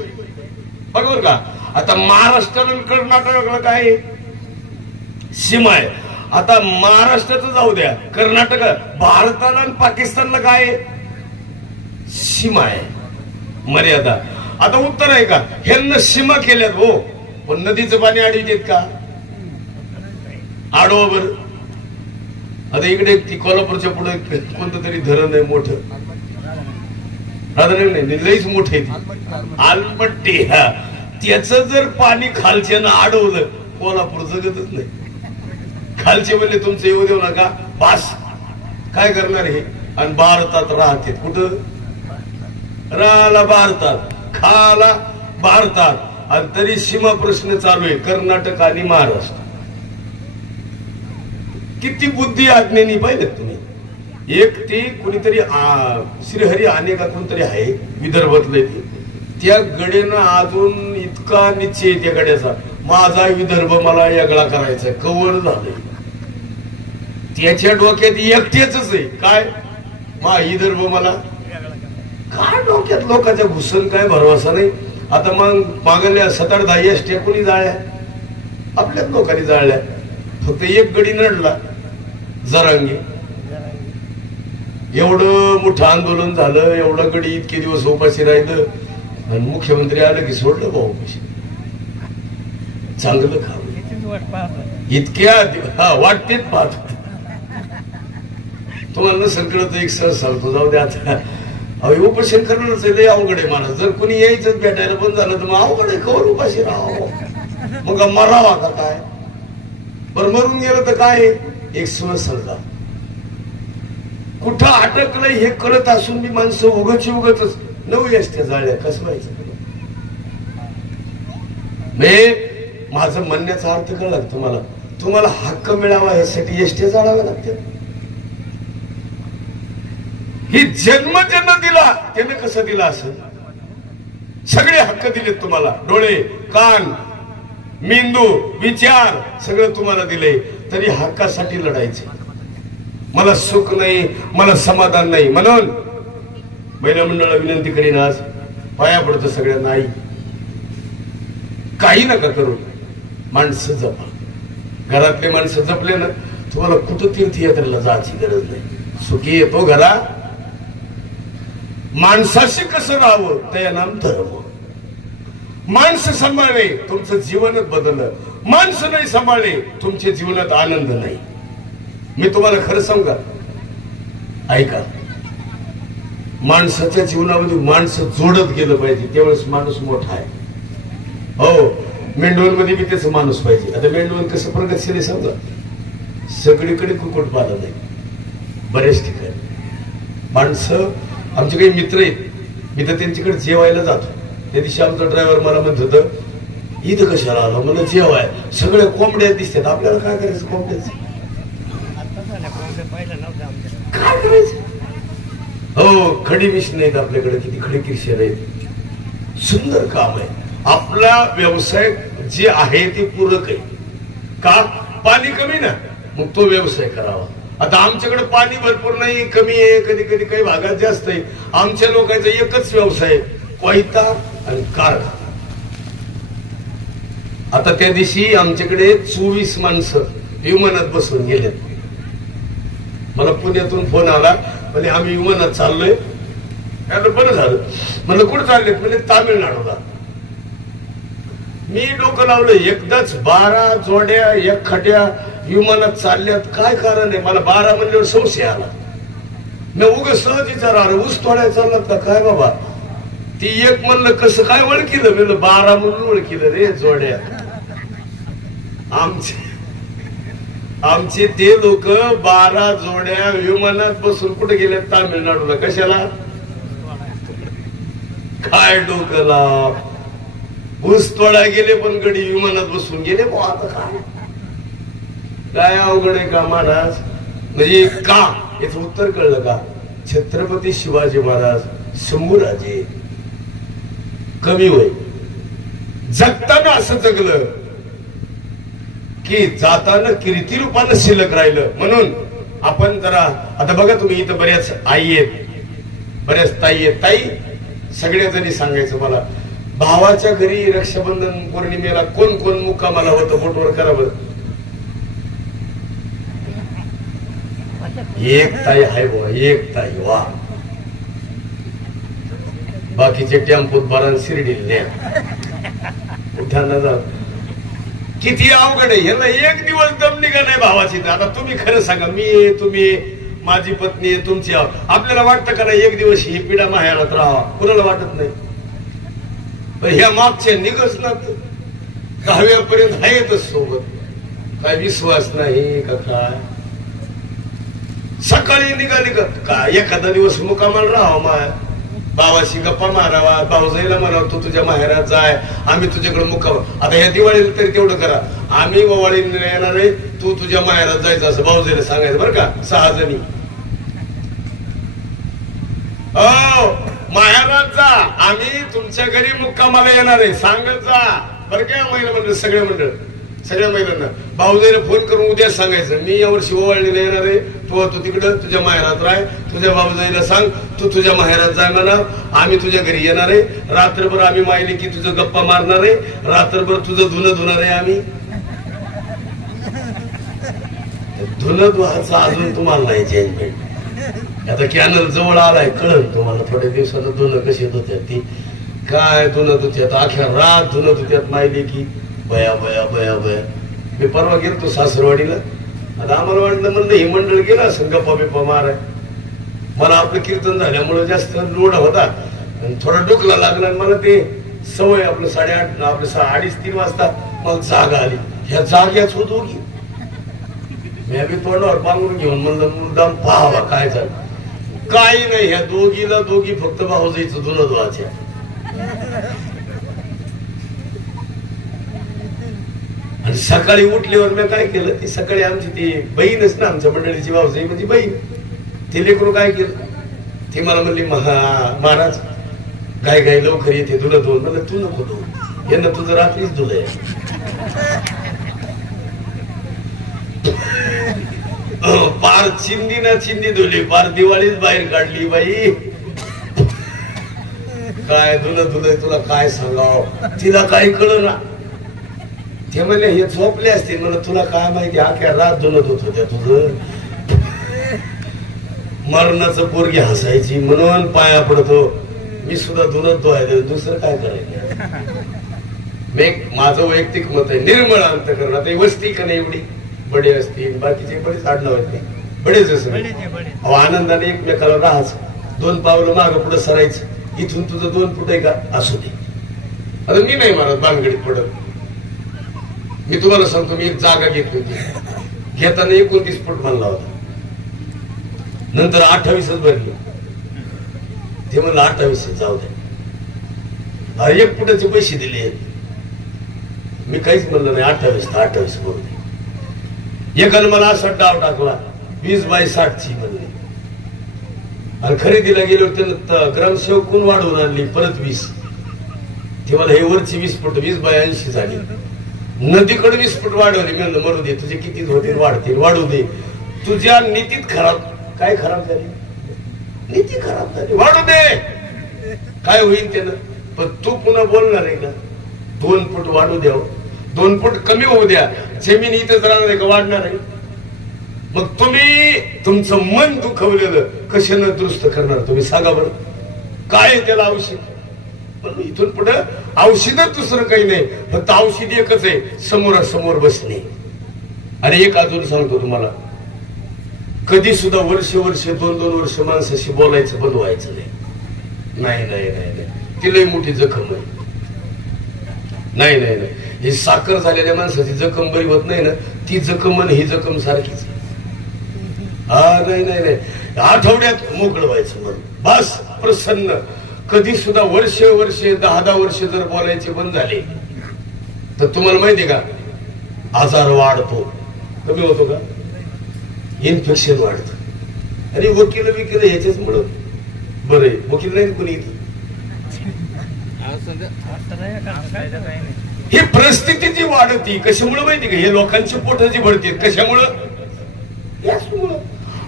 बरोबर का? आता महाराष्ट्राला कर्नाटकाला काय सीमा आहे. आता महाराष्ट्राचं जाऊ द्या, कर्नाटक, भारताला आणि पाकिस्तानला काय सीमा आहे, मर्यादा. आता उत्तर आहे का? ह्यांना सीमा केल्यात हो, पण नदीचं पाणी अडीत येत का? आडवा बर. आता इकडे ती कोल्हापूरच्या पुढे कोणतं तरी धरण आहे मोठं, नाही लईच मोठे आलमट्टी. त्याच जर पाणी खालच्यानं अडवलं कोल्हापूर जगतच नाही. खालचे म्हणले तुमचं येऊ देऊ नका पास. काय करणार हे? आणि भारतात राहते. कुठं राहिला? भारतात. खाला भारतात. आणि तरी सीमा प्रश्न चालू आहे कर्नाटक आणि महाराष्ट्र. किती बुद्धी आज्ञेनी पाहिलं तुम्ही. एक ती कुणीतरी श्रीहरी आणि का कोणतरी आहे विदर्भातले, त्या गड्यानं अजून इतका निश्चय त्या गड्याचा, माझा विदर्भ मला वेगळा करायचा. कवर झालंय त्याच्या डोक्यात एकटेच आहे. काय मा विदर्भ मला? काय डोक्यात लोकांच्या घुसन काय भरवसा नाही. आता मग मागल्या 7-10 एसट्या कोणी जाळल्या? आपल्याच लोकांनी जाळल्या. फक्त एक गडी नडला जरांगे. एवढं मोठं आंदोलन झालं, एवढं गडी इतके दिवस उपाशी राहिलं आणि मुख्यमंत्री आलं की सोडलं भाऊ उपाशी. चांगलं खावं इतक्या वाटतेच पाहत. तुम्हाला नसेल कळत एक सर सांगतो, जाऊ द्या आता. अहो उपोषण करणंच लय अवघड आहे मला. जर कोणी यायचं भेटायला पण झालं तर मग अवघड आहे. खबर उपाशी राहावं मग मरावा का काय? बरं मरून गेलं तर काय? एक समजा कुठं अटकलंय हे कळत असून मी माणसं उगची उगतच 9 एसट्या जाळल्या. कसं व्हायचं? माझं म्हणण्याचा अर्थ कळला तुम्हाला? तुम्हाला हक्क मिळावा यासाठी एसट्या जाळाव्या लागते. ही जन्म ज्यांना दिला त्याने कसं दिला असं? सगळे हक्क दिलेत तुम्हाला. डोळे, कान, मेंदू, विचार सगळं तुम्हाला दिले. तरी हक्कासाठी लढायचे. मला सुख नाही, मला समाधान नाही म्हणून महिला मंडळाला विनंती करीन, आज पाया पडतं सगळ्यांना, आई काही नका करू, माणसं जपा. घरातले माणसं जपले ना तुम्हाला कुठं तीर्थयात्रेला जायची गरज नाही. सुखी येतो घरा. माणसाशी कसं राहावं त्या नाम धर्म. माणसं सांभाळले तुमचं जीवनच बदललं. माणसं नाही सांभाळले तुमच्या जीवनात आनंद नाही. मी तुम्हाला खरं सांगा, ऐका, माणसाच्या जीवनामध्ये माणसं जोडत गेलं पाहिजे, त्यावेळेस माणूस मोठा आहे. हो, मेंढवणमध्ये बी त्याच माणूस पाहिजे. आता मेंढवण कसं प्रगतशील आहे समजा, सगळीकडे कुक्कुटपालन आहे. बऱ्याच ठिकाणी माणसं, आमचे काही मित्र आहेत, मी तर त्यांच्याकडे जेवायला जातो. त्या दिवशी आमचा ड्रायव्हर मला म्हणत होतं, इथं कशाला आला? मला जेवाय सगळ्या कोंबड्या दिसतात, आपल्याला काय करायचं कोंबड्याचं? काय करायचं? हो, खडी मिशन आहेत आपल्याकडे, किती खडी किरशेर आहेत. सुंदर काम आहे. आपला व्यवसाय जे आहे ते पूरक आहे का? पाणी कमी ना, मग तो व्यवसाय करावा. आता आमच्याकडे पाणी भरपूर नाही, कमी आहे, कधी कधी काही भागात जास्त आहे. आमच्या लोकांचा एकच व्यवसाय, कोयता आणि कारखाना. आता त्या दिवशी आमच्याकडे 24 माणसं विमानात बसून गेलेत. मला पुण्यातून फोन आला, म्हणजे आम्ही विमानात चाललोय. बरं झालं म्हणलं, कुठं चाललेत? म्हणजे तामिळनाडूला. मी डोकं लावलं, एकदाच 12 जोड्या एक खट्या विमानात चालल्यात, काय कारण आहे? मला 12 म्हणल्यावर संशय आला. मी उग सहज विचारलं, ऊस तोड्या चाललात का काय बाबा? ती एक म्हणलं, कसं काय ओळखीलं? म्हणलं 12 म्हणून ओळखीलं रे जोड्या. आमचे ते लोक 12 जोड्या विमानात बसून कुठे गेले? तामिळनाडूला. कशाला? काय डोकला? ऊस तोडा गेले पण गडी विमानात बसून गेले. आता काय अवघड आहे का महाराज? म्हणजे का याचं उत्तर कळलं का? छत्रपती शिवाजी महाराज शंभूराजे कमी वय जगताना असं जगलं की जाताना कीर्ती रूपानं शिल्लक राहिलं. म्हणून आपण जरा आता बघा, तुम्ही इथं बऱ्याच आई आहेत, बऱ्याच ताई आहेत. ताई सगळ्या जणी सांगायचं मला, भावाच्या घरी रक्षाबंधन पौर्णिमेला कोण कोण मुक्कामाला होतं? बोटवर करा बरं. एक ताई आहे बुवा, एक ताई. वा, बाकीचे टेम्पोत बारा शिर्डीला उठाना जा. किती अवघड आहे. ह्याला एक दिवस दम निघा नाही भावाची. आता तुम्ही खरं सांगा, मी आहे, तुम्ही आहे, माझी पत्नी आहे, तुमची आहे. आपल्याला वाटतं का नाही एक दिवस ही पिढा माहेरात राहावा? कुणाला वाटत नाही. पण ह्या मागच्या निघच ना 10व्यापर्यंत आहेतच सोबत. काय विश्वास नाही का काय? सकाळी निघाली का काय एखादा दिवस मुकामाला राहावा, माय भावाशी गप्पा मारावा, भाऊजाईला म्हणावं तू तुझ्या माहेरात जाय, आम्ही तुझ्याकडे मुक्काम. आता ह्या दिवाळीला तरी तेवढं करा, आम्ही ओवाळीला येणार आहे, तू तुझ्या माहेरात जायचं असं भाऊजाईला सांगायचं बरं का. 6 जणी माहेरात जा, आम्ही तुमच्या घरी मुक्कामाला येणार आहे, सांगत जा बरं का. महिला मंडळ सगळ्या महिलांना भाऊजाईला फोन करून उद्या सांगायचं मी यावर्षी ओवाळणीला येणार आहे, तू तिकडं तुझ्या माहेरात राह, तुझ्या भाऊजाईला सांग तू तुझ्या माहेरात जाय म्हणा, आम्ही तुझ्या घरी येणार आहे, रात्रभर आम्ही मायली की तुझं गप्पा मारणार आहे, रात्रभर तुझं धुणं धुणार आहे आम्ही. धुणं धुवायचं अजून तुम्हाला नाही चेंजमेंट. आता कॅनल जवळ आलाय, कळलं तुम्हाला थोड्या दिवसानं धुणं कशी धुत्यात ती काय धुणं धुत्यात, अख्या रात धुणं धुत्यात मायली की बया बया बया बया. मी परवा गेलो सासरवाडीला, आता आम्हाला वाटलं म्हणलं ही मंडळ गेला असं गप्पा बिप्पा माराय. मला आपलं कीर्तन झाल्यामुळे जास्त लोड होता, थोडा डोकला लागला. मला ते सवय आपलं 8:30 आपलं 2:30-3 वाजता मग जाग आली. ह्या जाग्याच होतो की मी बी तोंडावर पांघरून घेऊन म्हणलं मुद्दाम पाहावा काय झालं. काही नाही, ह्या दोघी फक्त भाऊजाईचं धुणं धुवायच्या. आणि सकाळी उठल्यावर मी काय केलं, ती सकाळी आमची ती बहीणच ना आमच्या मंडळीची भाऊजाई म्हणजे बहीण, ती लेकरू काय केलं, ती मला म्हणली महाराज गाय लवकर येते धुणं धुवून. म्हणलं तू नको धुवू, यांना तुझं रात्रीच धुलंय. पार चिंदी ना चिंदी धुली, पार दिवाळीच बाहेर काढली बाई. काय धुणं धुलंय तुला काय सांगाव, तिला काही कळ ना. ते म्हणले हे झोपले असतील, म्हणलं तुला काय माहिती अख्या रात धुणत होत होत्या तुझं. मरणाचं पोरगी हसायची म्हणून पाया पडतो, मी सुद्धा धुणत धुवायचं, दुसरं काय करायचं. माझं वैयक्तिक मत आहे, निर्मळ अंतकरण. आता वस्ती का नाही एवढी बडे असतील, बाकीचे बरेच आडनाव आहेत, बडेच असं आनंदाने एकमेकाला राहायचं, 2 पावलं मागं पुढे सरायचं. इथून तुझं 2 फूट आहे का असू दे. आता मी नाही मारत बांधगडीत पडत. मी तुम्हाला सांगतो, मी एक जागा घेतली होती, घेताना 29 फूट म्हणला होता, नंतर 28च भरली. ते म्हणलं 28 जाऊ दे, 1 फुटाचे पैसे दिले. मी काहीच म्हणलं नाही, 28 करू दे. एकानं मला असा डाव टाकला 20 बाय 60ची म्हणली, आणि खरेदीला गेलो त्यानं ग्रामसेवक कोण वाढवून आणली परत 20. ते मला हे वरची 20 फूट 20 बाय 80 झाली. नदीकडे 20 फूट वाढवली. मी म्हणलं मरू दे, तुझे किती होतील वाढतील, वाढू दे. तुझ्या नीतीत खराब काय खराब झाली, नीती खराब झाली, वाढू दे, काय होईल त्यानं. पण तू पुन्हा बोलणार आहे का 2 फूट वाढू द्यावं, 2 फूट कमी होऊ द्या, जमीन इथंच राहणार आहे का वाढणार आहे. मग तुम्ही तुमचं मन दुखवलेलं कशानं दुरुस्त करणार तुम्ही सांगा बरं. काय त्याला औषध, पण इथून पुढे औषधच दुसरं काही नाही, फक्त औषध एकच आहे, समोरासमोर बसणे. आणि एक अजून सांगतो तुम्हाला, कधी सुद्धा वर्ष 2-2 वर्ष माणसाशी बोलायचं बंद व्हायचं नाही. नाही ती लई मोठी जखम आहे. नाही ही साखर झालेल्या माणसाची जखम बरी होत नाही ना, ती जखम आणि ही जखम सारखीच. नाही आठवड्यात मोकळं व्हायचं म्हणून बस प्रसन्न. कधी सुद्धा वर्ष 10 वर्ष जर बोलायचे बंद झाले तर तुम्हाला माहिती का आजार वाढतो, कमी होतो का, इन्फेक्शन वाढतं. आणि वकील ह्याच्याच मुळे बरं, वकील नाही कोणी इथं. ही परिस्थिती जी वाढती कशामुळे माहिती का, हे लोकांची पोट जी भरतील कशामुळं, याचमुळं.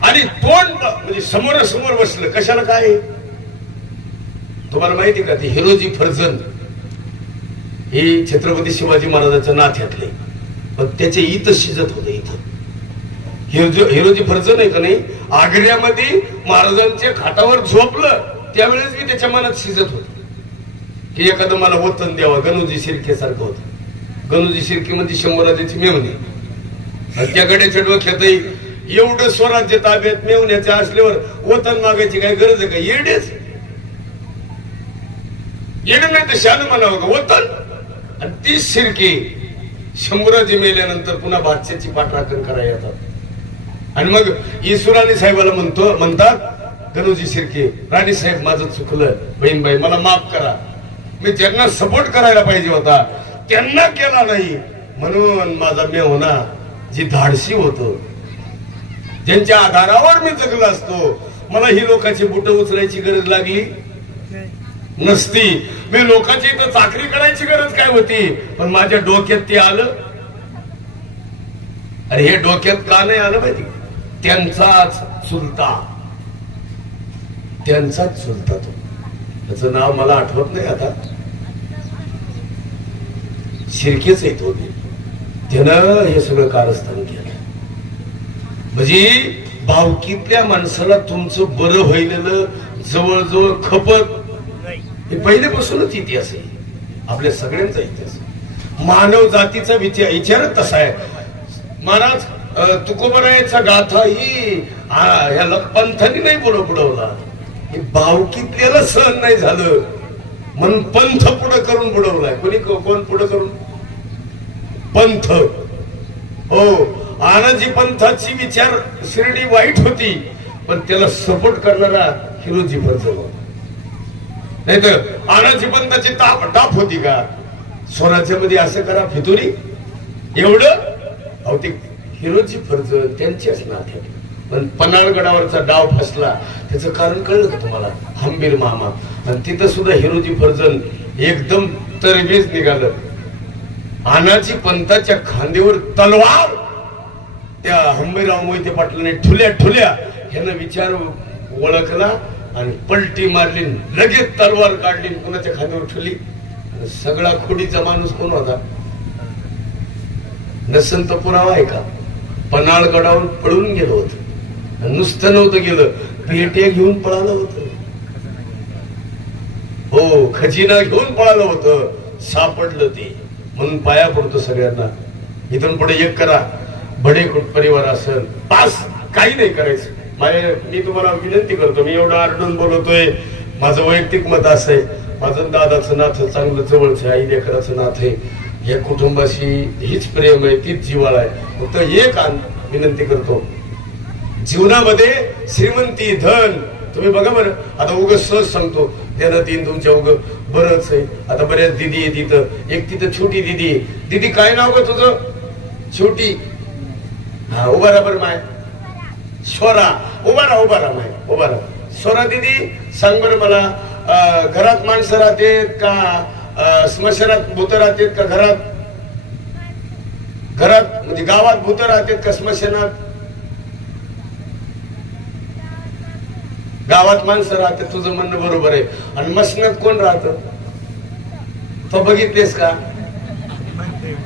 आणि तोंड म्हणजे समोरासमोर बसलं कशाला काय. तुम्हाला माहिती का, ती हिरोजी फर्जंद ही छत्रपती शिवाजी महाराजांच्या नात्यातले, पण त्याचे इथं शिजत होते. इथं हिरोजी फर्जंद आहे का नाही, आग्र्यामध्ये महाराजांच्या खाटावर झोपलं त्यावेळेस मी त्याच्या मनात शिजत होत की एखादं मला वतन द्यावं. गणोजी शिर्के सारखं होतं. गणूजी शिर्के म्हणजे शंभराजाची मेवणी, आणि त्या गड्याच्या डोक्यातही एवढं स्वराज्य ताब्यात मेवण्याचे असल्यावर वतन मागायची काय गरज आहे का? येडेच येणं नाही तर शान म्हणावं का वतन. आणि तीच शिर्के शंभराजे मेल्यानंतर पुन्हा बादशाची पाठराखण करायला येतात. आणि मग ईश्वराणी साहेबाला म्हणतात गणूजी शिर्के, राणी साहेब माझं चुकलं, बहीणबाई मला माफ करा, मी ज्यांना सपोर्ट करायला पाहिजे होता त्यांना केला नाही, म्हणून माझा मेवना जी धाडसी होतो, ज्यांच्या आधारावर मी जगलो असतो, मला ही लोकांची बुट उचलायची गरज लागली नसती, मी लोकांची इथं चाकरी करायची गरज काय होती. पण माझ्या डोक्यात ते आलं. अरे हे डोक्यात का नाही आलं माहिती? त्यांचाच चुलता तो, त्याचं नाव मला आठवत नाही आता, शिर्केच येत होते, त्यानं हे सगळं कारस्थान केलं. म्हणजे भावकीतल्या माणसाला तुमचं बरं व्हायलेलं जवळजवळ खपत हे पहिल्यापासूनच इतिहास आहे, आपल्या सगळ्यांचा इतिहास. मानव जातीचा विचार तसा आहे. महाराज तुकोबरायचा गाथा ही ह्याला पंथांनी नाही बुडवला, भावकीतल्याला सहन नाही झालं म्हणून पंथ पुढं करून बुडवलाय. कोण पुढं करून? पंथ. हो, आनाजी पंथाची विचार श्रेणी वाईट होती, पण त्याला सपोर्ट करणारा हिरोजी फर्जल होता. नाही तर आनाजी पंथाची टाप होती का स्वराज्यामध्ये असं करा फितुरी एवढं? अहो ते हिरोजी फर्जल त्यांच्याच नात्यात. पण पन्हाळगडावरचा डाव फसला त्याचं कारण कळलं का तुम्हाला? हंबीर मामा. आणि तिथं सुद्धा हिरोजी फर्जल एकदम तरबेज निघालं. आनाजी पंथाच्या खांद्यावर तलवार त्या हंबीरराव मोहिते पाटलाने ठुल्या ह्यानं विचार ओळखला आणि पलटी मारली, लगेच तलवार काढली, कुणाच्या खांद्यावर ठुली. सगळा खोडीचा माणूस कोण होता? नसन तर पुरावा आहे का? पन्हाळगडावर पळून गेलो होत, नुसतं नव्हतं गेलं, पेट्या घेऊन पळालं होतं. हो, खजिना घेऊन पळालं होतं. सापडलं ते. म्हणून पाया पडतो सगळ्यांना, इथून पुढे एक करा, बडेकोट परिवार असेल पास, काही नाही करायचं. मी तुम्हाला विनंती करतो, मी एवढं आरडून बोलतोय, माझं वैयक्तिक मत असं आहे, माझं दादाचं नातं चांगलं जवळचं आहे, आई लेकराचं नातं आहे, या कुटुंबाशी हीच प्रेम आहे, तीच जिव्हाळा आहे. फक्त एक विनंती करतो, जीवनामध्ये श्रीमंती धन तुम्ही बघा बरं, आता उग सहज सांगतो, देण्यात येईन तुमच्या उग बरंच आहे. आता बऱ्याच दिदी आहे तिथं, एक तिथं छोटी दिदी आहे. दिदी काय नाव ग तुझं? छोटी. हा, उभा राहा बरं माय. स्वरा. उभा राहा माय, उभा राहा. स्वरा दिदी सांग बरं मला, घरात माणसं राहतेत का स्मशानात भूत राहतेत का घरात म्हणजे गावात भूत राहतेत का स्मशानात? गावात माणसं राहते, तुझं म्हणणं बरोबर आहे. आणि मसनात कोण राहत? तो बघितलेस का?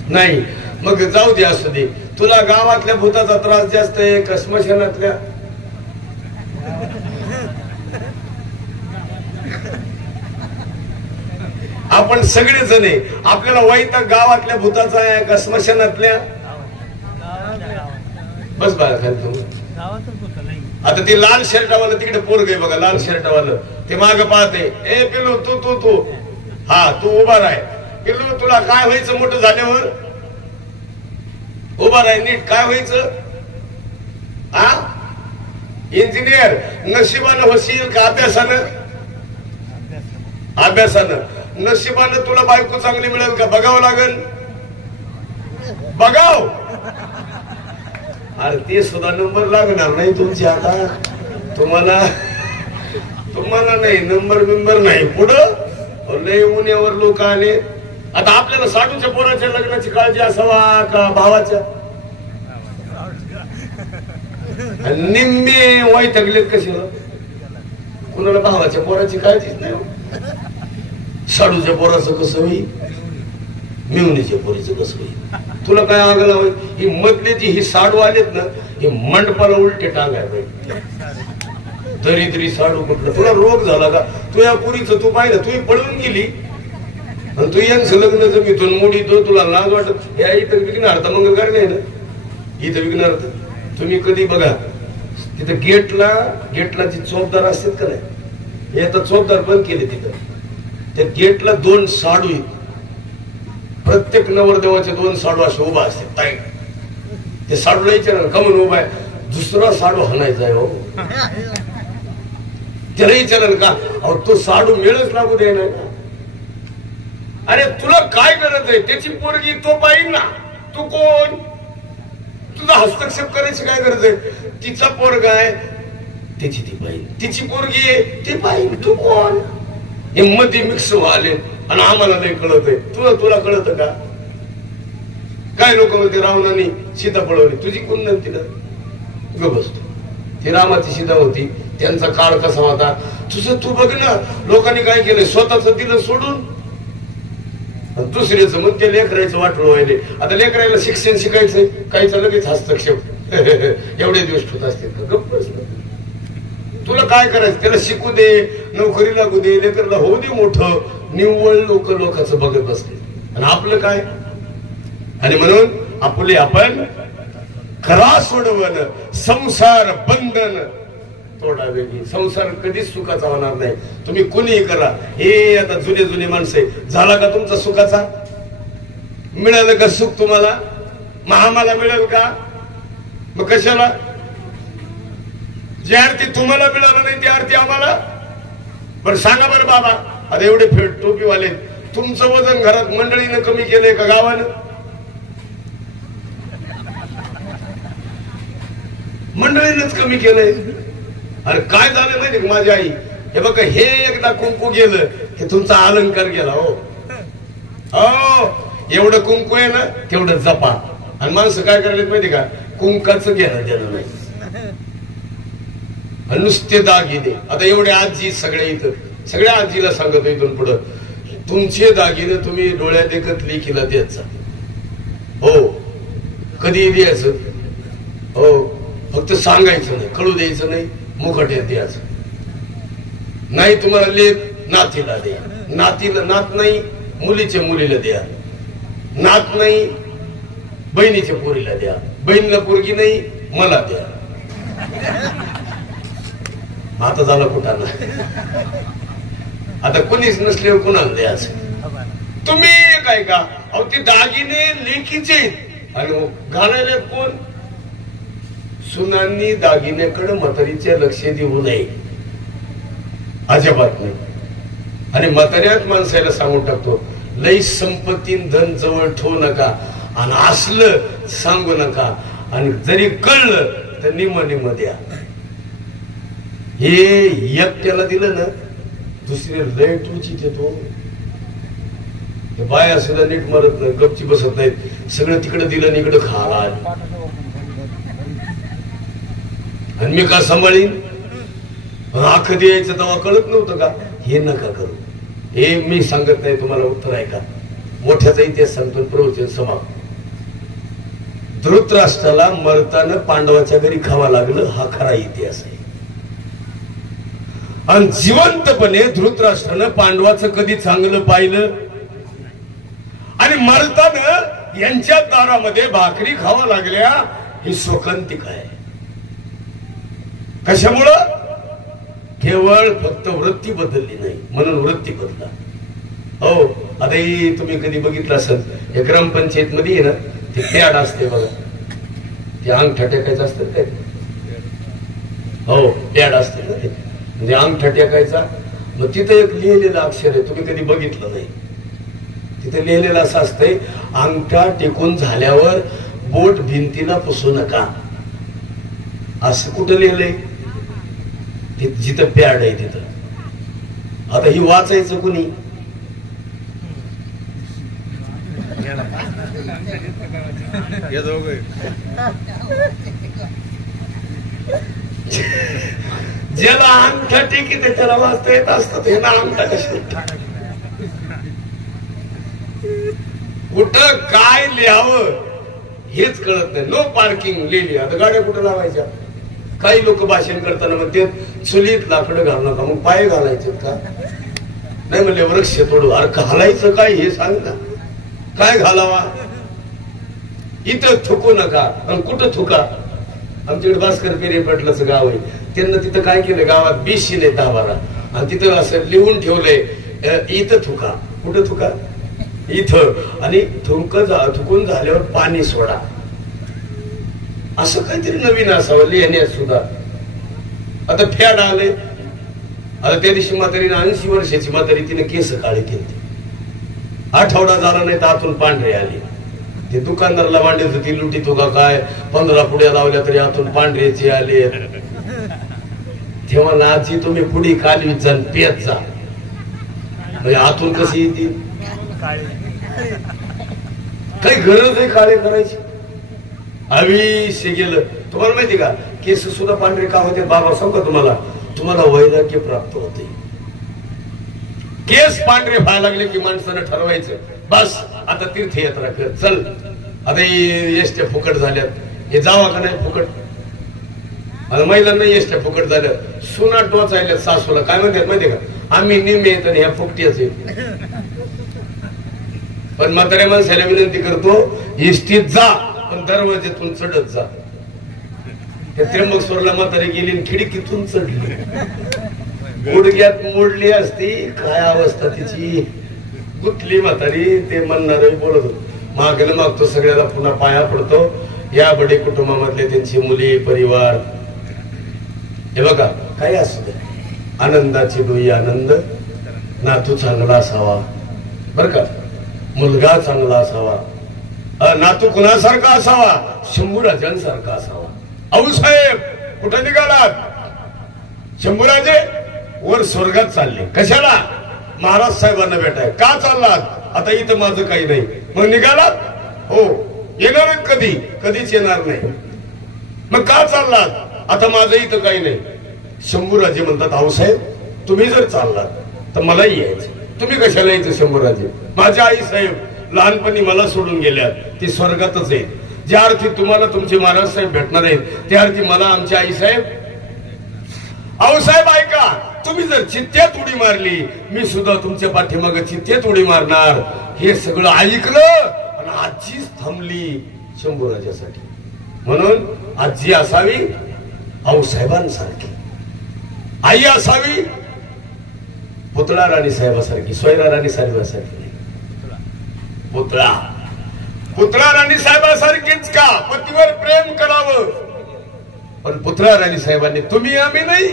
नाही. मग जाऊ दे, असू दे. तुला गावातल्या भूताचा त्रास जास्त आहे का स्मशानातल्या? आपण सगळे जण आहे, आपल्याला वैताग गावातल्या भूताचा आहे का स्मशानातल्या? बस बाळा खाली तुम्ही. आता ते लाल शर्टावालं तिकडे पोरग आहे बघा, लाल शर्टावालं ते माग पाहते. ए पिल्लू, तू हा, तू उभा राह. पिल्लू, तुला काय व्हायचं मोठं झाल्यावर? उभा राह नीट. काय व्हायचं? हा, इंजिनियर. नशिबानं होशील का अभ्यासानं? नशिबानं तुला बायको चांगली मिळेल का? बघावं लागेल. बघाव. अरे ते सुद्धा नंबर लागणार नाही तुमची. आता तुम्हाला नाही नंबर नाही. पुढं लय उन्यावर लोक आले. आता आपल्याला साडूच्या पोराच्या लग्नाची काळजी असावा का भावाच्या? निम्मे वैतागलेत कशाला? कुणाला भावाच्या पोराची काळजीच नाही. साडूच्या पोराचं कसं होईल, मिवणीच्या पोरीचं कसं होईल? तुला काय आगला होईल? ही मधल्याची ही साडू आलेत ना, हे मंडपाला उलटे टांगाय पाहिजे. तरी साडू म्हटलं, तुला रोग झाला का? तू या पोरीचं तू पाहिलं, तू पळून गेली. आणि तू यांचं लग्न जमीतून मोडीतो, तुला लाज वाटत. या इथं विकणार तर मंगलकार नाही ना, इथं विकणार तर. तुम्ही कधी बघा तिथं गेटला जी चौकदार असतात का नाही, हे आता चौकदार बंद केले तिथं. त्या गेटला 2 साडू आहेत, प्रत्येक नवरदेवाचे 2 साडू असे उभा असतात ताईट. ते साडूला विचारणार का म्हणून उभा आहे, दुसरा साडू हाणायचा आहे हो. त्याला विचारणार का, अहो तो साडू मेळच लागू दे ना. अरे तुला काय गरज आहे, त्याची पोरगी तो पाहिजे ना, तू कोण, तुझा हस्तक्षेप करायची काय गरज आहे. तिचा पोरगा आहे त्याची ती पाहिजे, तिची पोरगी आहे ती पाहिजे, तू कोण. हे मध्ये मिक्स व्हाले आणि आम्हाला नाही कळत आहे. तुला कळत का. काय लोक म्हणते रावणाने सीता पळवली, तुझी कोण नाही तिला ग बसतो. ती रामाची सीता होती, त्यांचा काळ कसा होता तुझं तू बघ ना. लोकांनी काय केलं, स्वतःच दिलं सोडून दुसऱ्याचं मग ते लेकरायचं वाटलं व्हायले. आता लेकरायला शिक्षण शिकायचंय, काहीचा लगेच हस्तक्षेप एवढे दिवस होत असते का. गप्प तुला काय करायचं, त्याला शिकू दे, नोकरी लागू दे, लेकरला होऊ दे मोठं. निव्वळ लोकांचं बघत बसले आणि आपलं काय. आणि म्हणून आपण खरा सोडवण संसार बंधन तोडावे. संसार कधीच सुखाचा होणार नाही. तुम्ही कोणीही करा. हे आता जुने माणसं झाला का तुमचा सुखाचा, मिळालं का सुख तुम्हाला, मग आम्हाला मिळेल का. मग कशाला, जी आरती तुम्हाला मिळालं नाही ती आरती आम्हाला. बरं सांगा बरं बाबा, आता एवढे फेट टोपीवाले, तुमचं वजन घरात मंडळीनं कमी केलंय का गावानं. मंडळीनंच कमी केलंय. अरे काय झालं माहिती का माझी आई, हे बघा हे एकदा कुंकू गेलं की तुमचा अलंकार गेला हो. एवढं कुंकू आहे ना तेवढं जपा. आणि माणसं काय करायला माहिती का, कुंकाचं घेणं देणं नाही, नुसते दागिने. आता एवढे आजी सगळे इथं, सगळ्या आजीला सांगतो इथून पुढं, तुमचे दागिने तुम्ही डोळ्यात एकत लेखीला द्यायचा हो, कधी द्यायचं हो. फक्त सांगायचं नाही, कळू द्यायचं नाही, मुखट्यात द्यायचं नाही. तुम्हाला लेख नातीला द्या, नातीला नात नाही मुलीच्या मुलीला द्या, नात नाही बहिणीच्या पोरीला द्या, बहिणीला पोरगी नाही मला द्या. आता झाला कुठाला. आता कोणीच नसल्यावर कोणाला द्यायचं. तुम्ही काय का, अहो ते दागिने लेखीचे आणि घालायला कोण. सुनांनी दागिन्याकडे म्हातारीचे लक्ष देऊ नये, अजिबात नाही. आणि म्हाताऱ्यात माणसाला सांगून टाकतो, लई संपत्ती धन जवळ ठेवू नका आणि असलं सांगू नका. आणि जरी कळलं तर निम द्या. हे एकट्याला दिलं ना दुसरी लय टूचित येतो. बाया सुद्धा नीट मरत नाही, गपची बसत नाहीत. सगळं तिकडे दिलं आणि इकडे खाला. आणि मी का सांभाळीन, आख द्यायचं तेव्हा कळत नव्हतं का. हे नका करू. हे मी सांगत नाही तुम्हाला, उत्तर आहे का. मोठ्याचा इतिहास सांगतो, प्रवचन समाप्त. धृतराष्ट्राला मरताना पांडवाच्या घरी खावा लागलं, हा खरा इतिहास आहे. आणि जिवंतपणे धृतराष्ट्रानं पांडवाचं कधी चांगलं पाहिलं. आणि मरताना यांच्या दारामध्ये भाकरी खावा लागल्या, ही शोकांतिक आहे. कशामुळं, केवळ फक्त वृत्ती बदलली नाही म्हणून वृत्ती बदला. हो आता तुम्ही कधी बघितलं असेल, हे ग्रामपंचायत मध्ये ना ते पॅड असते बघा, ते अंगठा टेकायचं असतं काय. हो पॅड असते ना ते, म्हणजे अंगठा टेकायचा. मग तिथं एक लिहिलेलं अक्षर आहे, तुम्ही कधी बघितलं नाही. तिथे लिहिलेलं असं असतंय, अंगठा टेकून झाल्यावर बोट भिंतीला पुसू नका. असं कुठं लिहिलंय, जिथं पॅड आहे तिथं. आता ही वाचायचं कुणी, ज्याला अंगठा टेकीत त्याला वाचता येत असतं, ते ना अंगठा कशा कुठं काय लिहावं हेच कळत नाही. नो पार्किंग लिहिली, आता गाड्या कुठं लावायच्या. काही लोक भाषण करताना म्हणते चुलीत लाकडं घालू नका, मग पाय घालायचे का. नाही म्हणले वृक्ष तोडू. अरे घालायचं काय हे सांग ना, काय घालावा? इथं थुकू नका. आणि कुठं थुका? आमच्याकडे भास्कर पेरे पाटलाचं गाव आहे, त्यांना तिथं काय केलं, गावात 20 शिले 10-12 आणि तिथं असं लिहून ठेवलंय इथं थुका. कुठं थुका? इथं. आणि थुकून झाल्यावर पाणी सोडा. असं काहीतरी नवीन असावं लिहिण्यात सुद्धा. आता फॅड आले. आता त्या दिवशी म्हातारीने 80 वर्षाची म्हातारी, तिने केस काळे केले. आठवडा झाला नाही तर आतून पांढरे आले. ते दुकानदाराला मांडत होती, लुटीतो का काय, 15 पुड्या लावल्या तरी आतून पांढऱ्याचे आले. तेव्हा नाची तुम्ही पुढी काली जा पेत जा, आतून कशी येतील? काही गरज आहे काळे करायची? आयुष्य गेलं. तुम्हाला माहिती का केस सुद्धा पांढरे का होते? बाबा सांग का तुम्हाला वैराग्य प्राप्त होते. केस पांढरे व्हायला लागले की माणसानं ठरवायचं, बस आता तीर्थयात्रा कर. चल आता एसट्या फुकट झाल्यात, हे जावा का नाही फुकट? आता महिलांना एसट्या फुकट झाल्या, सुना टोचायल्यात सासूला. काय म्हणतात माहितीये का? आम्ही निम्मे येत आणि ह्या फुकट्याच आहेत. पण म्हाताऱ्या माणसाला विनंती करतो, एसटीत जा पण दरवाजेतून चढत जा. त्या त्र्यंबकेश्वरला म्हातारी गेली, खिडकीतून चढली, गुडघ्यात मोडली असती. काय अवस्था तिची, गुतली म्हातारी. ते म्हणणार बोलत होतो, मागेला मागतो सगळ्याला, पुन्हा पाया पडतो. या बडे कुटुंबामधले त्यांची मुली, परिवार, हे बघा काय असू दे, आनंदाची डोई आनंद. नातू चांगला असावा बर का, मुलगा चांगला असावा, नातू कुणासारखा असावा? शंभूराजांसारखा असावा. आऊसाहेब कुठे निघालात? शंभूराजे वर स्वर्गात चालले. कशाला? महाराज साहेबांना भेटाय. का चाललात? आता इथं माझं काही नाही. मग निघालात? हो. येणार कधी? कधीच येणार नाही. मग का चाललात? आता माझं इथं काही नाही. शंभूराजे म्हणतात, आऊसाहेब तुम्ही जर चाललात तर मलाही यायचं. तुम्ही कशाला यायचं शंभूराजे? माझ्या आई साहेब लहानपणी मला सोडून गेल्यात, ती स्वर्गातच आहेत. ज्या अर्थी तुम्हाला तुमचे महाराज साहेब भेटणार आहेत, त्या अर्थी मला आमची आई साहेब. आऊसाहेब ऐका, तुम्ही जर चित्त्यात उडी मारली, मी सुद्धा तुमच्या पाठीमागे चित्त्यात उडी मारणार. हे सगळं ऐकलं आणि आजीच थांबली शंभूराजासाठी. म्हणून आजी असावी आऊसाहेबांसारखी, आई असावी पुतळा राणी साहेबासारखी, सोयरा राणी साहेबासारखी नाही. पुतळा राणी साहेबासारखीच का? पतीवर प्रेम करावं. पण पुतळा राणी साहेबांनी तुम्ही आम्ही नाही.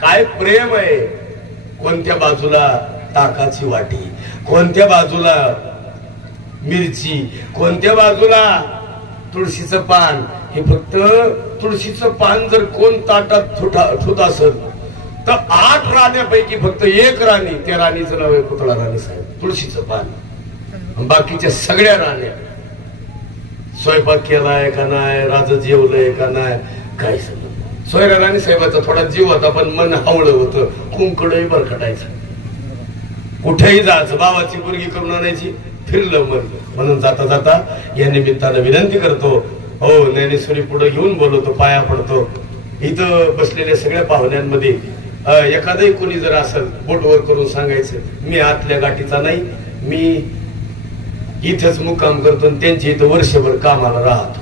काय प्रेम आहे? कोणत्या बाजूला ताकाची वाटी, कोणत्या बाजूला मिरची, कोणत्या बाजूला तुळशीचं पान. हे फक्त तुळशीचं पान जर कोण ताटात ठुत असेल तर 8 राण्यांपैकी फक्त 1 राणी, त्या राणीचं नाव आहे पुतळा राणी साहेब. तुळशीचं पान. बाकीच्या सगळ्या राण्या स्वयंपाक केलाय का नाही, राज जेवलंय का नाही, काय समज. सोयरा राणी साहेबाचा थोडा जीव होता पण मन हवळं होतं, कुंकडही बरखटायचं. कुठेही जायचं, बाबाची मुलगी करून आणायची, फिरलं मन. म्हणून जाता जाता या निमित्तानं विनंती करतो, हो ज्ञानेश्वरी पुढे घेऊन बोलवतो, पाया पडतो. इथं बसलेल्या सगळ्या पाहुण्यांमध्ये एखादंही कोणी जर असेल बोटवर करून सांगायचं, मी आतल्या गाठीचा नाही, मी इथंच मुक्काम करतो आणि त्यांच्या इथं वर्षभर कामाला राहतो.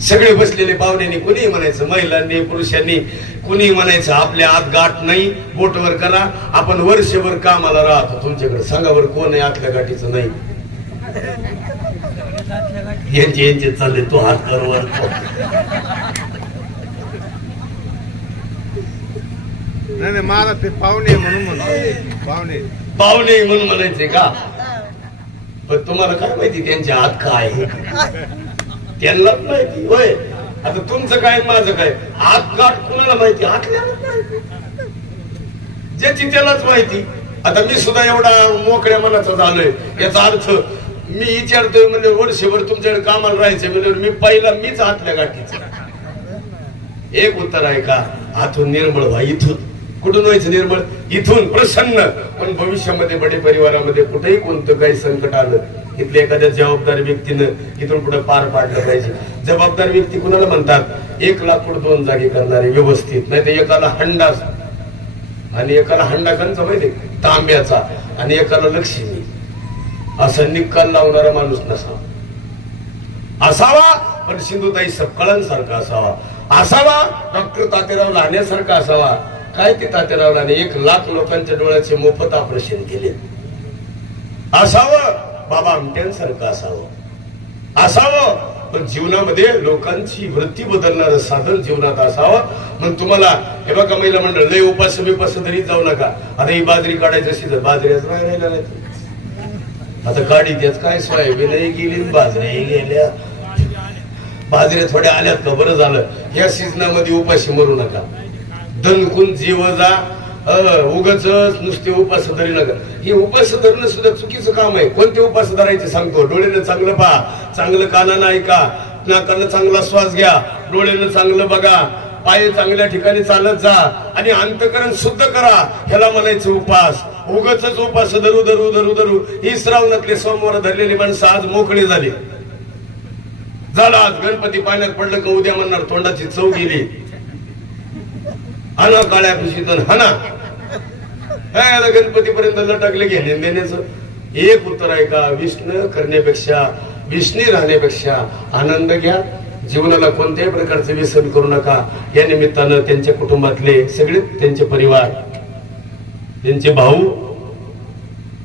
सगळे बसलेले पाहुण्यांनी कुणीही म्हणायचं, महिलांनी पुरुषांनी कुणीही म्हणायचं, आपल्या आत गाठ नाही, बोटवर करा, आपण वर्षभर कामाला राहतो तुमच्याकडे. सांगा बरं कोण आहे आतल्या गाठीचं नाही? यांचे चालले, तो हात कर वर. नाही मला ते पाहुणे म्हणून म्हणतो, पाहुणे म्हणून म्हणायचे का? पण तुम्हाला काय माहिती त्यांच्या हात काय आहे? त्यांनाच माहिती. होय, आता तुमचं काय माझं काय? हात गाठ कुणाला माहिती? आतल्याला माहिती, ज्याची त्यालाच माहिती. आता मी सुद्धा एवढा मोकळ्या मनाचा झालोय, याचा अर्थ मी विचारतोय म्हणजे वर्षभर तुमच्याकडे कामाला राहायचं म्हणजे मी पहिला मीच आतल्या गाठीचा. एक उत्तर आहे का? हातून निर्मळ व्हा. इथून कुठून व्हायचं निर्मळ? इथून प्रसन्न. पण भविष्यामध्ये बडे परिवारामध्ये कुठेही कोणतं काही संकट आलं इथल्या एखाद्या जबाबदार व्यक्तीनं इथून पुढे पार पाडलं पाहिजे. जबाबदार व्यक्ती कुणाला म्हणतात? 1 लाकूड 2 जागी करणारे व्यवस्थित, नाही तर एकाला हंडा आणि एकाला हंडा कंचा माहिती तांब्याचा आणि एकाला लक्ष्मी असा निकाल लावणारा माणूस नसावा. असावा पण सिंधुताई सपकाळांसारखा असावा डॉक्टर तात्याराव लाहण्यासारखा असावा. काय ते तात्याराव लाहणे 1 लाख लोकांच्या डोळ्याचे मोफत ऑपरेशन केले. असावं बाबा आमट्यांसारखं असावं पण जीवनामध्ये लोकांची वृत्ती बदलणारं साधन जीवनात असावं. मग तुम्हाला हे बघा महिला मंडळ लय उपास तरी जाऊ नका. आता ही बाजरी काढायची अशी तर बाजरीच नाही राहिला नाही. आता काढी त्याच काय सोयाबीनही गेली बाजरी गेल्या. बाजऱ्या थोड्या आल्यात का बरं झालं. या सीजनामध्ये उपाशी मरू नका. दणकून जीव जा. उगाच नुसते उपास धरी नका. हे उपास धरणं सुद्धा चुकीचं काम आहे. कोणते उपास धरायचे सांगतो. डोळ्यानं चांगलं पहा, चांगलं कानानं ऐका, नाकानं चांगला श्वास घ्या, डोळ्यानं चांगलं बघा, पाय चांगल्या ठिकाणी चालत जा आणि अंतकरण शुद्ध करा. ह्याला म्हणायचं उपास. उगाच उपास धरू धरू धरू धरू ही श्रावणातले सोमवार धरलेली माणसं आज मोकळी झाली. झालं आज गणपती पाण्यात पडलं का उद्या म्हणणार तोंडाची चव गेली. हाना काळ्या खुशीतून हाना गणपतीपर्यंत लटकले घेणे देण्याचं एक उत्तर आहे का? विष्णू करण्यापेक्षा विष्णी राहण्यापेक्षा आनंद घ्या. जीवनाला कोणत्याही प्रकारचं व्यसन करू नका. या निमित्तानं त्यांच्या कुटुंबातले सगळे त्यांचे परिवार, त्यांचे भाऊ,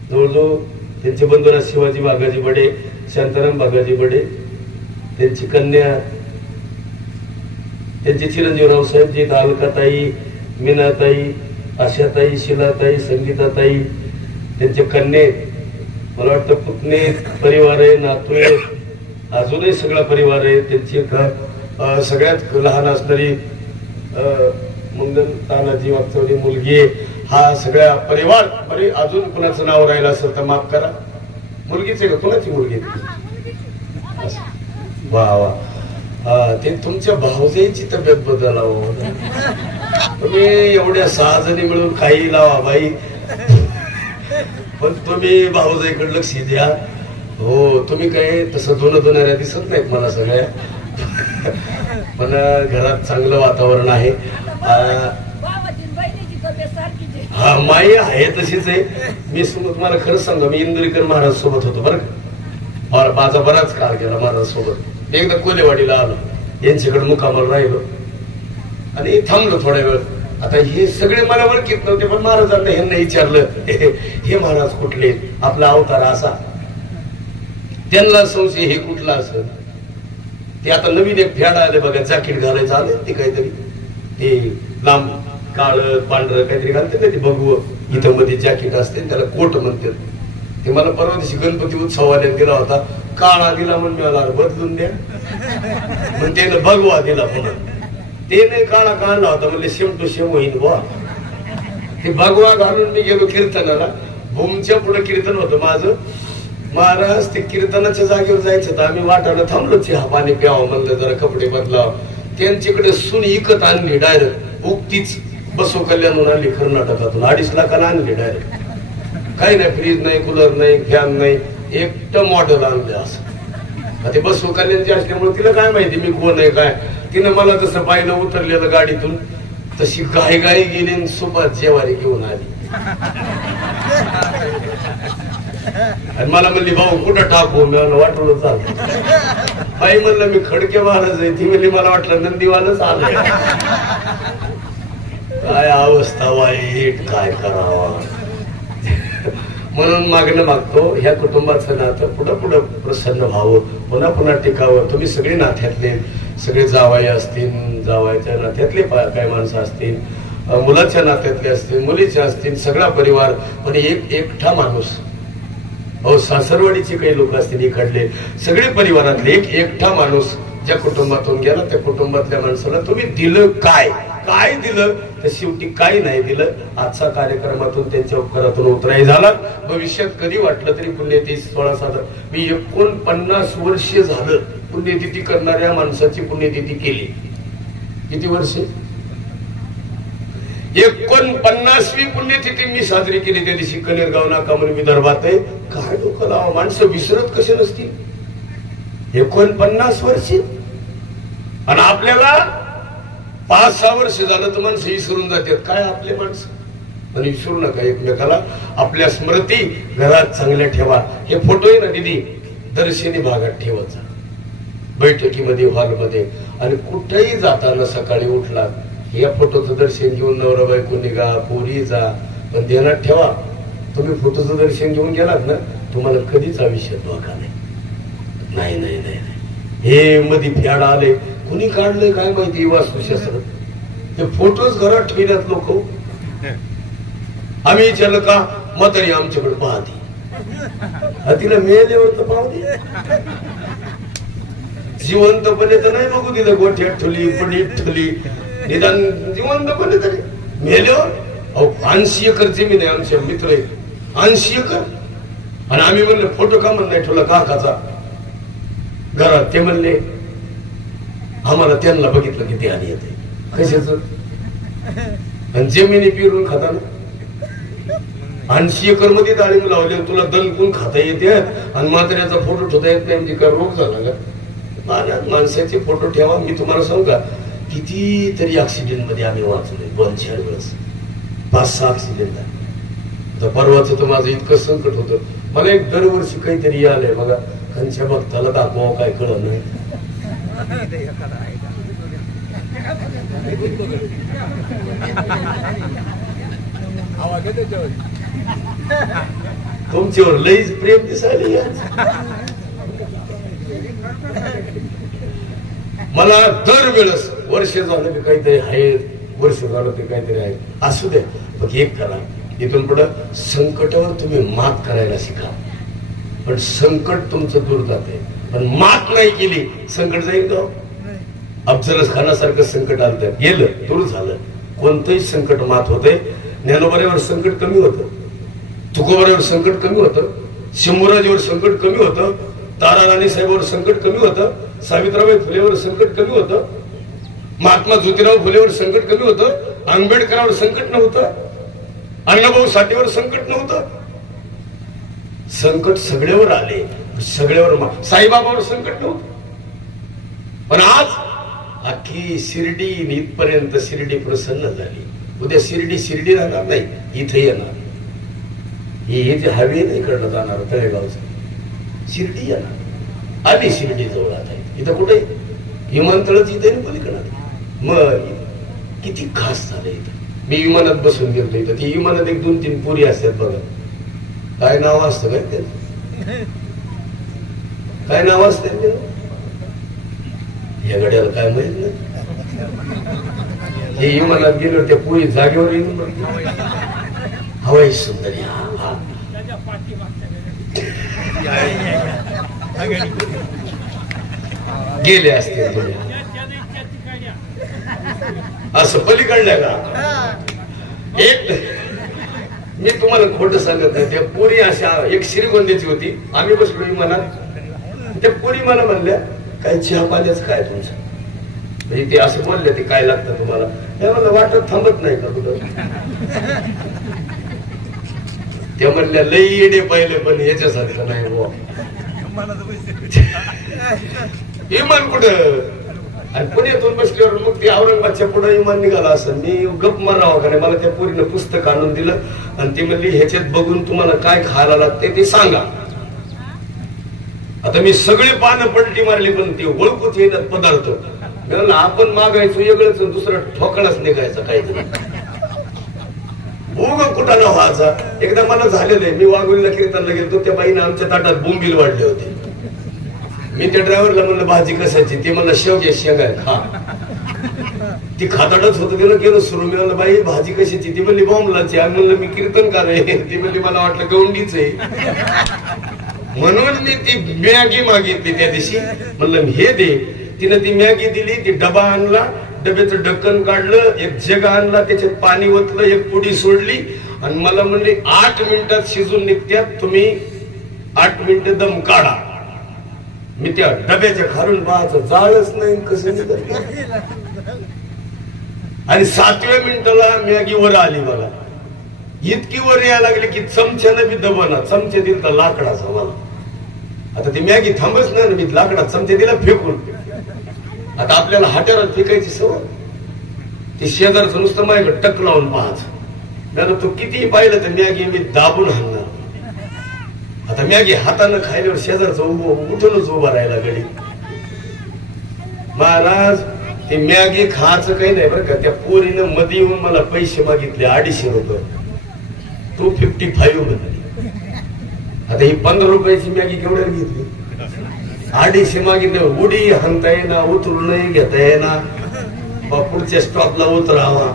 जवळजवळ त्यांचे बंधुराज शिवाजी बागाजी बडे, शांताराम बागाजी बडे, त्यांची कन्या, त्यांचे चिरंजीवराव साहेबजी, अलकाताई, मीनाताई, आशाताई, शिलाताई, संगीताताई, त्यांचे कन्ये, मला वाटतं पुतणे परिवार आहे, नातू आहे, अजूनही सगळा परिवार आहे. त्यांची सगळ्यात लहान असणारी मंगल तानाजी वागचौरी मुलगी आहे. हा सगळा परिवार. बरे अजून कुणाचं नाव राहिलं असेल तर माफ करा. मुलगीच आहे का? कुणाची मुलगी? वा वा. ते तुमच्या भाऊजाईची तब्येत बदलावं. तुम्ही एवढ्या 6 जणी मिळून काही लावा बाई, पण तुम्ही भाऊजाईकडे लक्ष द्या. हो तुम्ही काय तसं धुण्याऱ्या दिसत नाहीत मला सगळ्या, पण घरात चांगलं वातावरण आहे. हा माई आहे तशीच आहे. मी तुम्हाला खरंच सांगा, मी इंदुरीकर महाराज सोबत होतो बरं का. और माझा बराच काळ गेला महाराज सोबत. एकदा कोलेवाडीला आलो, यांच्याकडे मुक्कामाला राहिलो आणि थांबलो थोड्या वेळ. आता हे सगळे मला ओळखीत नव्हते, पण महाराजांना ह्यांना विचारलं हे महाराज कुठले, आपला अवतार असा. त्यांना संशय हे कुठला असं. ते आता नवीन एक फॅड आले बघा, जॅकेट घालायचं आलं ते काहीतरी, ते लांब काळ पांढरं काहीतरी घालते ना ते भगवं, इथं मध्ये जॅकेट असते त्याला कोट म्हणते. ते मला परवा दिवशी गणपती उत्सवाला दिला होता. काळा दिला म्हणून मला बदलून द्या, मग त्यानं भगवा दिला पुन्हा. ते नाही काळा काढला होता, म्हणजे सेम टू सेम होईल बुवा. ते भगवा घालून मी गेलो कीर्तनाला. भूमच्या पुढे कीर्तन होतं माझं. महाराज ते कीर्तनाच्या जागेवर जायचं तर आम्ही वाटायला थांबलो, चहा पाणी प्यावं म्हणलं, जरा कपडे बदलाव. त्यांच्याकडे सून इकत आणली डायरेक्ट, उक्तीच बसो कल्याणून आणली कर्नाटकातून, 2.5 लाखाला आणली डायरेक्ट. काही नाही, फ्रीज नाही, कूलर नाही, फॅन नाही, एकटं मॉडेल आणले असं. ते बसो कल्याणची असल्यामुळे तिला काय माहिती मी कोण आहे काय. तिनं मला जसं पाहिलं उतरलेलं गाडीतून, तशी गाय गेली सोबत जेवारी घेऊन आली आणि मला म्हणली भाऊ कुठं टाकू. मला वाटलं चालतं. बाई म्हणलं मी खडके महाराज आहे. ती म्हणली मला वाटलं नंदीवालच आलं. काय अवस्था वाईट, काय करावा. म्हणून मागणं मागतो ह्या कुटुंबाचं नातं पुढं पुढं प्रसन्न व्हावं, पुन्हा पुन्हा टिकावं. तुम्ही सगळे नात्यातले, सगळे जावाई असतील, जावायच्या नात्यातले काही माणसं असतील, मुलाच्या नात्यातले असतील, मुलीचे असतील, सगळा परिवार. पण एकटा माणूस, अहो सासरवाडीचे काही लोक असतील इकडले, सगळे परिवारातले एकटा माणूस ज्या कुटुंबातून गेला, त्या कुटुंबातल्या माणसाला तुम्ही दिलं काय दिलं तर शेवटी काही नाही दिलं. आजचा कार्यक्रमातून त्यांच्या उपकारातून उतराई झाला. भविष्यात कधी वाटलं तरी पुण्यतिथी 16 मी 49 वर्ष झालं पुण्यतिथी करणाऱ्या माणसाची पुण्यतिथी केली. किती वर्षे? 49वी पुण्यतिथी मी साजरी केली त्या दिवशी कनेरगाव नाकामध्ये विदर्भात आहे. काय डोकं लावा, माणसं विसरत कसे नसतील. 49 वर्षी आणि आपल्याला 5-6 वर्ष झालं तर माणसं विसरून जातात. काय आपले माणसं. आणि विसरू नका एकमेकाला. आपल्या स्मृती घरात चांगल्या ठेवा. हे फोटो आहे ना दीदी, दर्शनी भागात ठेवायचा, बैठकीमध्ये, हॉलमध्ये. आणि कुठेही जाताना सकाळी उठला या फोटोचं दर्शन घेऊन नवरा बायको निघा, पोरी जा. पण ध्यानात ठेवा, तुम्ही फोटोचं दर्शन घेऊन गेलात ना, तुम्हाला कधीच आयुष्यात धोका नाही. नाही नाही नाही हे मध्ये फॅड आले, कुणी काढलंय काय माहिती वास्तुशास्त्र. हे फोटोच घरात ठेवल्यात लोक. आम्ही विचारलं का, म्हातारी आमच्याकडे पाहते. तिला मेल्यावर तर पाहू दे, जिवंतपणे तर नाही बघू दिलं. गोठ्यात ठुली, पडीत ठुली, निदान जिवंतपणे तरी. मेल्यावर 80 एकर जमीन आहे, आमच्या मित्र 80 एकर. आणि आम्ही म्हणलं फोटो का म्हणून नाही ठेवला काकाचा घरात. ते म्हणले आम्हाला त्यांना बघितलं की ते आधी येते कशाच. आणि जमिनी पिरून खाताना 80 एकर मध्ये डाळिंब लावले, तुला दणकून खाता येते आणि म्हाताऱ्याचा फोटो ठेवता येत नाही. म्हणजे काय रोग झाला का. माणसाचे फोटो ठेवा. मी तुम्हाला सांगू का, किती तरी ऍक्सिडेंट मध्ये आम्ही वाचलोय 2-4 वेळेस, 5-6 ऍक्सिडेंट झाले. तर परवाचं तर माझं इतकं संकट होतं. मला एक दरवर्षी काहीतरी आलंय बघा, त्यांच्या भक्ताला दाखवा काय कळत नाही. तुमच्यावर लईच प्रेम दिसायला. मला दरवेळेस वर्ष झालं की काहीतरी आहे, वर्ष झालं ते काहीतरी आहे. असू दे, मग एक करा, इथून पुढे संकटावर तुम्ही मात करायला शिका. पण संकट तुमचं दूर जाते. पण मात नाही केली संकट जाईल का. अफजल खानासारखं संकट आलं तर गेलं, दूर झालं. कोणतंही संकट मात होते. ज्ञानोबावर संकट कमी होतं, तुकोबावर संकट कमी होतं, शंभूराजीवर संकट कमी होतं, तारा राणी साहेबांवर संकट कमी होतं, सावित्रीबाई फुलेवर संकट कमी होतं, महात्मा ज्योतिराव फुलेवर संकट कमी होतं, आंबेडकरांवर संकट नव्हतं, अण्णाभाऊ साठेवर संकट नव्हतं. संकट सगळ्यावर आले, सगळ्यावर. साईबाबावर संकट नव्हतं. पण आज अख्खी शिर्डी इथपर्यंत शिर्डी प्रसन्न झाली. उद्या शिर्डी राहणार नाही, इथे येणार. हे जे हवे नाही कडलं जाणार तळेगावचं, शिर्डी येणार. आली शिर्डी जवळ आता. इथं कुठे विमानतळच इथे पलीकडे. मग किती खास झालं इथं. मी विमानात बसून गेलो इथं. ती विमानात 1-2-3 पोरी असतात बघा. काय नाव असतं काय त्याचं, काय नाव असतं या गड्याला काय माहित नाही. हे विमानात गेलो त्या पोरी जागेवर येऊन हवाई सुंदरी गेले असते असं पलीकडल्या का. एक मी तुम्हाला खोटं सांगत नाही. त्या पोरी अशा एक श्रीगोंद्याची होती. आम्ही बसलो विमानात. त्या पोरी मला म्हणल्या काय चहा पाण्याच काय तुमचं. म्हणजे ते असं बोलले ते काय लागतं तुम्हाला. मला वाटत थांबत नाही का कुठं. त्या म्हणल्या लई येडे पाहिले पण याच्यासारखं नाही बुवा. विमान कुठं. आणि पुण्यातून बसल्यावर मग ते औरंगाबादच्या पुढे विमान निघाला असं. मी गप मारावा का नाही. मला त्या पोरीनं पुस्तक आणून दिलं आणि ती म्हणली ह्याच्यात बघून तुम्हाला काय खायला लागते ते सांगा. आता मी सगळे पानं पलटी मारली पण ते ओळखूच येतात पदार्थ. आपण मागायचो वेगळंच, दुसरा ठोकळाच निघायचा काहीतरी. भोग कुठं ना व्हायचा. एकदा मला झालेलं आहे. मी वाघोलीला कीर्तनला गेलो. त्या बाईनं आमच्या ताटात बोंबील वाढले होते. मी त्या ड्रायव्हरला म्हणलं भाजी कशाची. ते म्हणलं शेवग्या शेंगा खा. ती खाताडच होतं. त्यानं केलं सुरू. मी म्हणलं बाई भाजी कशाची. ती म्हणली बॉम्बलाची. आणि म्हणलं मी कीर्तनकार आहे. ती म्हणली मला वाटलं गवंडीच आहे. म्हणून मी ती मॅगी मागितली त्या दिवशी. म्हणलं हे दे. तिनं ती मॅगी दिली. ती डबा आणला, डब्याचं ढक्कन काढलं, एक जग आणला, त्याच्यात पाणी ओतलं, एक पुडी सोडली आणि मला म्हणले 8 मिनिटात शिजून निघत्यात, तुम्ही 8 मिनिटं दम काढा. मी त्या डब्याच्या खालून पाहायचं जाळच नाही कसं निघत. आणि 7व्या मिनिटाला मॅगी वर आली मला. इतकी वर यायला लागली की चमच्यानं बी दबना. चमचे दिल तर लाकडाचा मला. आता ती मॅगी थांबच नाही ना. मी लाकडात चमचे दिला फेकून. आता आपल्याला हाट्यावर फेकायची सवय. ते शेजारचं नुसतं माझ्याकडे टक लावून पाहायचं. तो कितीही पाहिलं तर मॅगी मी दाबून हाणणार. आता मॅगी हातानं खायल्यावर शेजारचं उठूनच उभा राहिला गडी. महाराज ते मॅगी खायचं काही नाही बरं का. त्या पोरीनं मध्ये येऊन मला पैसे मागितले 250 रुपये. 255 मध्ये. आता ही 15 रुपयाची मॅगी केवढ्याला घेतली. 250 मागितले. उडी हाणता येईना, उतरूनही घेता येईना. पुढच्या स्टॉपला उतरावा.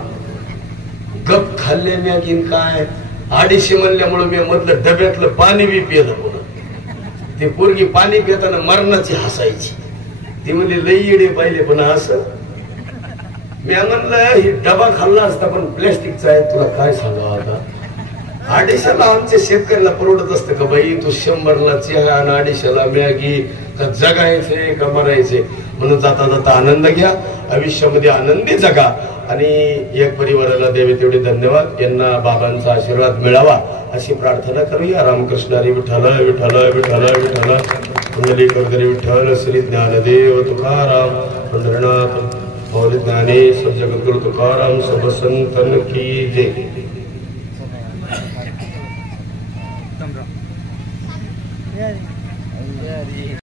गप खाल्ले मॅगी. काय 250 म्हणल्यामुळे मी मधलं डब्यातलं पाणी बी पिलं. पुन्हा ते पोरगी पाणी पिताना मरणाची हसायची. ती म्हणजे लई येडे पाहिले. पण असं मी म्हणलं ही डबा खाल्ला असता पण प्लॅस्टिकचा आहे. तुला काय सांगावं आता. 250ला आमच्या शेतकऱ्याला परवडत असतं का बाई. तो 100ला चहा आणि 250ला मॅगी. का जगायचे का मरायचे. म्हणून जाता जाता आनंद घ्या. आयुष्यामध्ये आनंदी जगा. आणि एक परिवाराला द्यावे तेवढे धन्यवाद. यांना बाबांचा आशीर्वाद मिळावा अशी प्रार्थना करूया. रामकृष्ण हरी विठ्ठल विठ्ठल विठ्ठल विठ्ठल. पुंडलीकवरकरी विठ्ठल. श्री ज्ञानदेव तुकाराम पंढरीनाथ मौली ज्ञानेश्वर जगद्गुरु तुकाराम सब संतन की जय.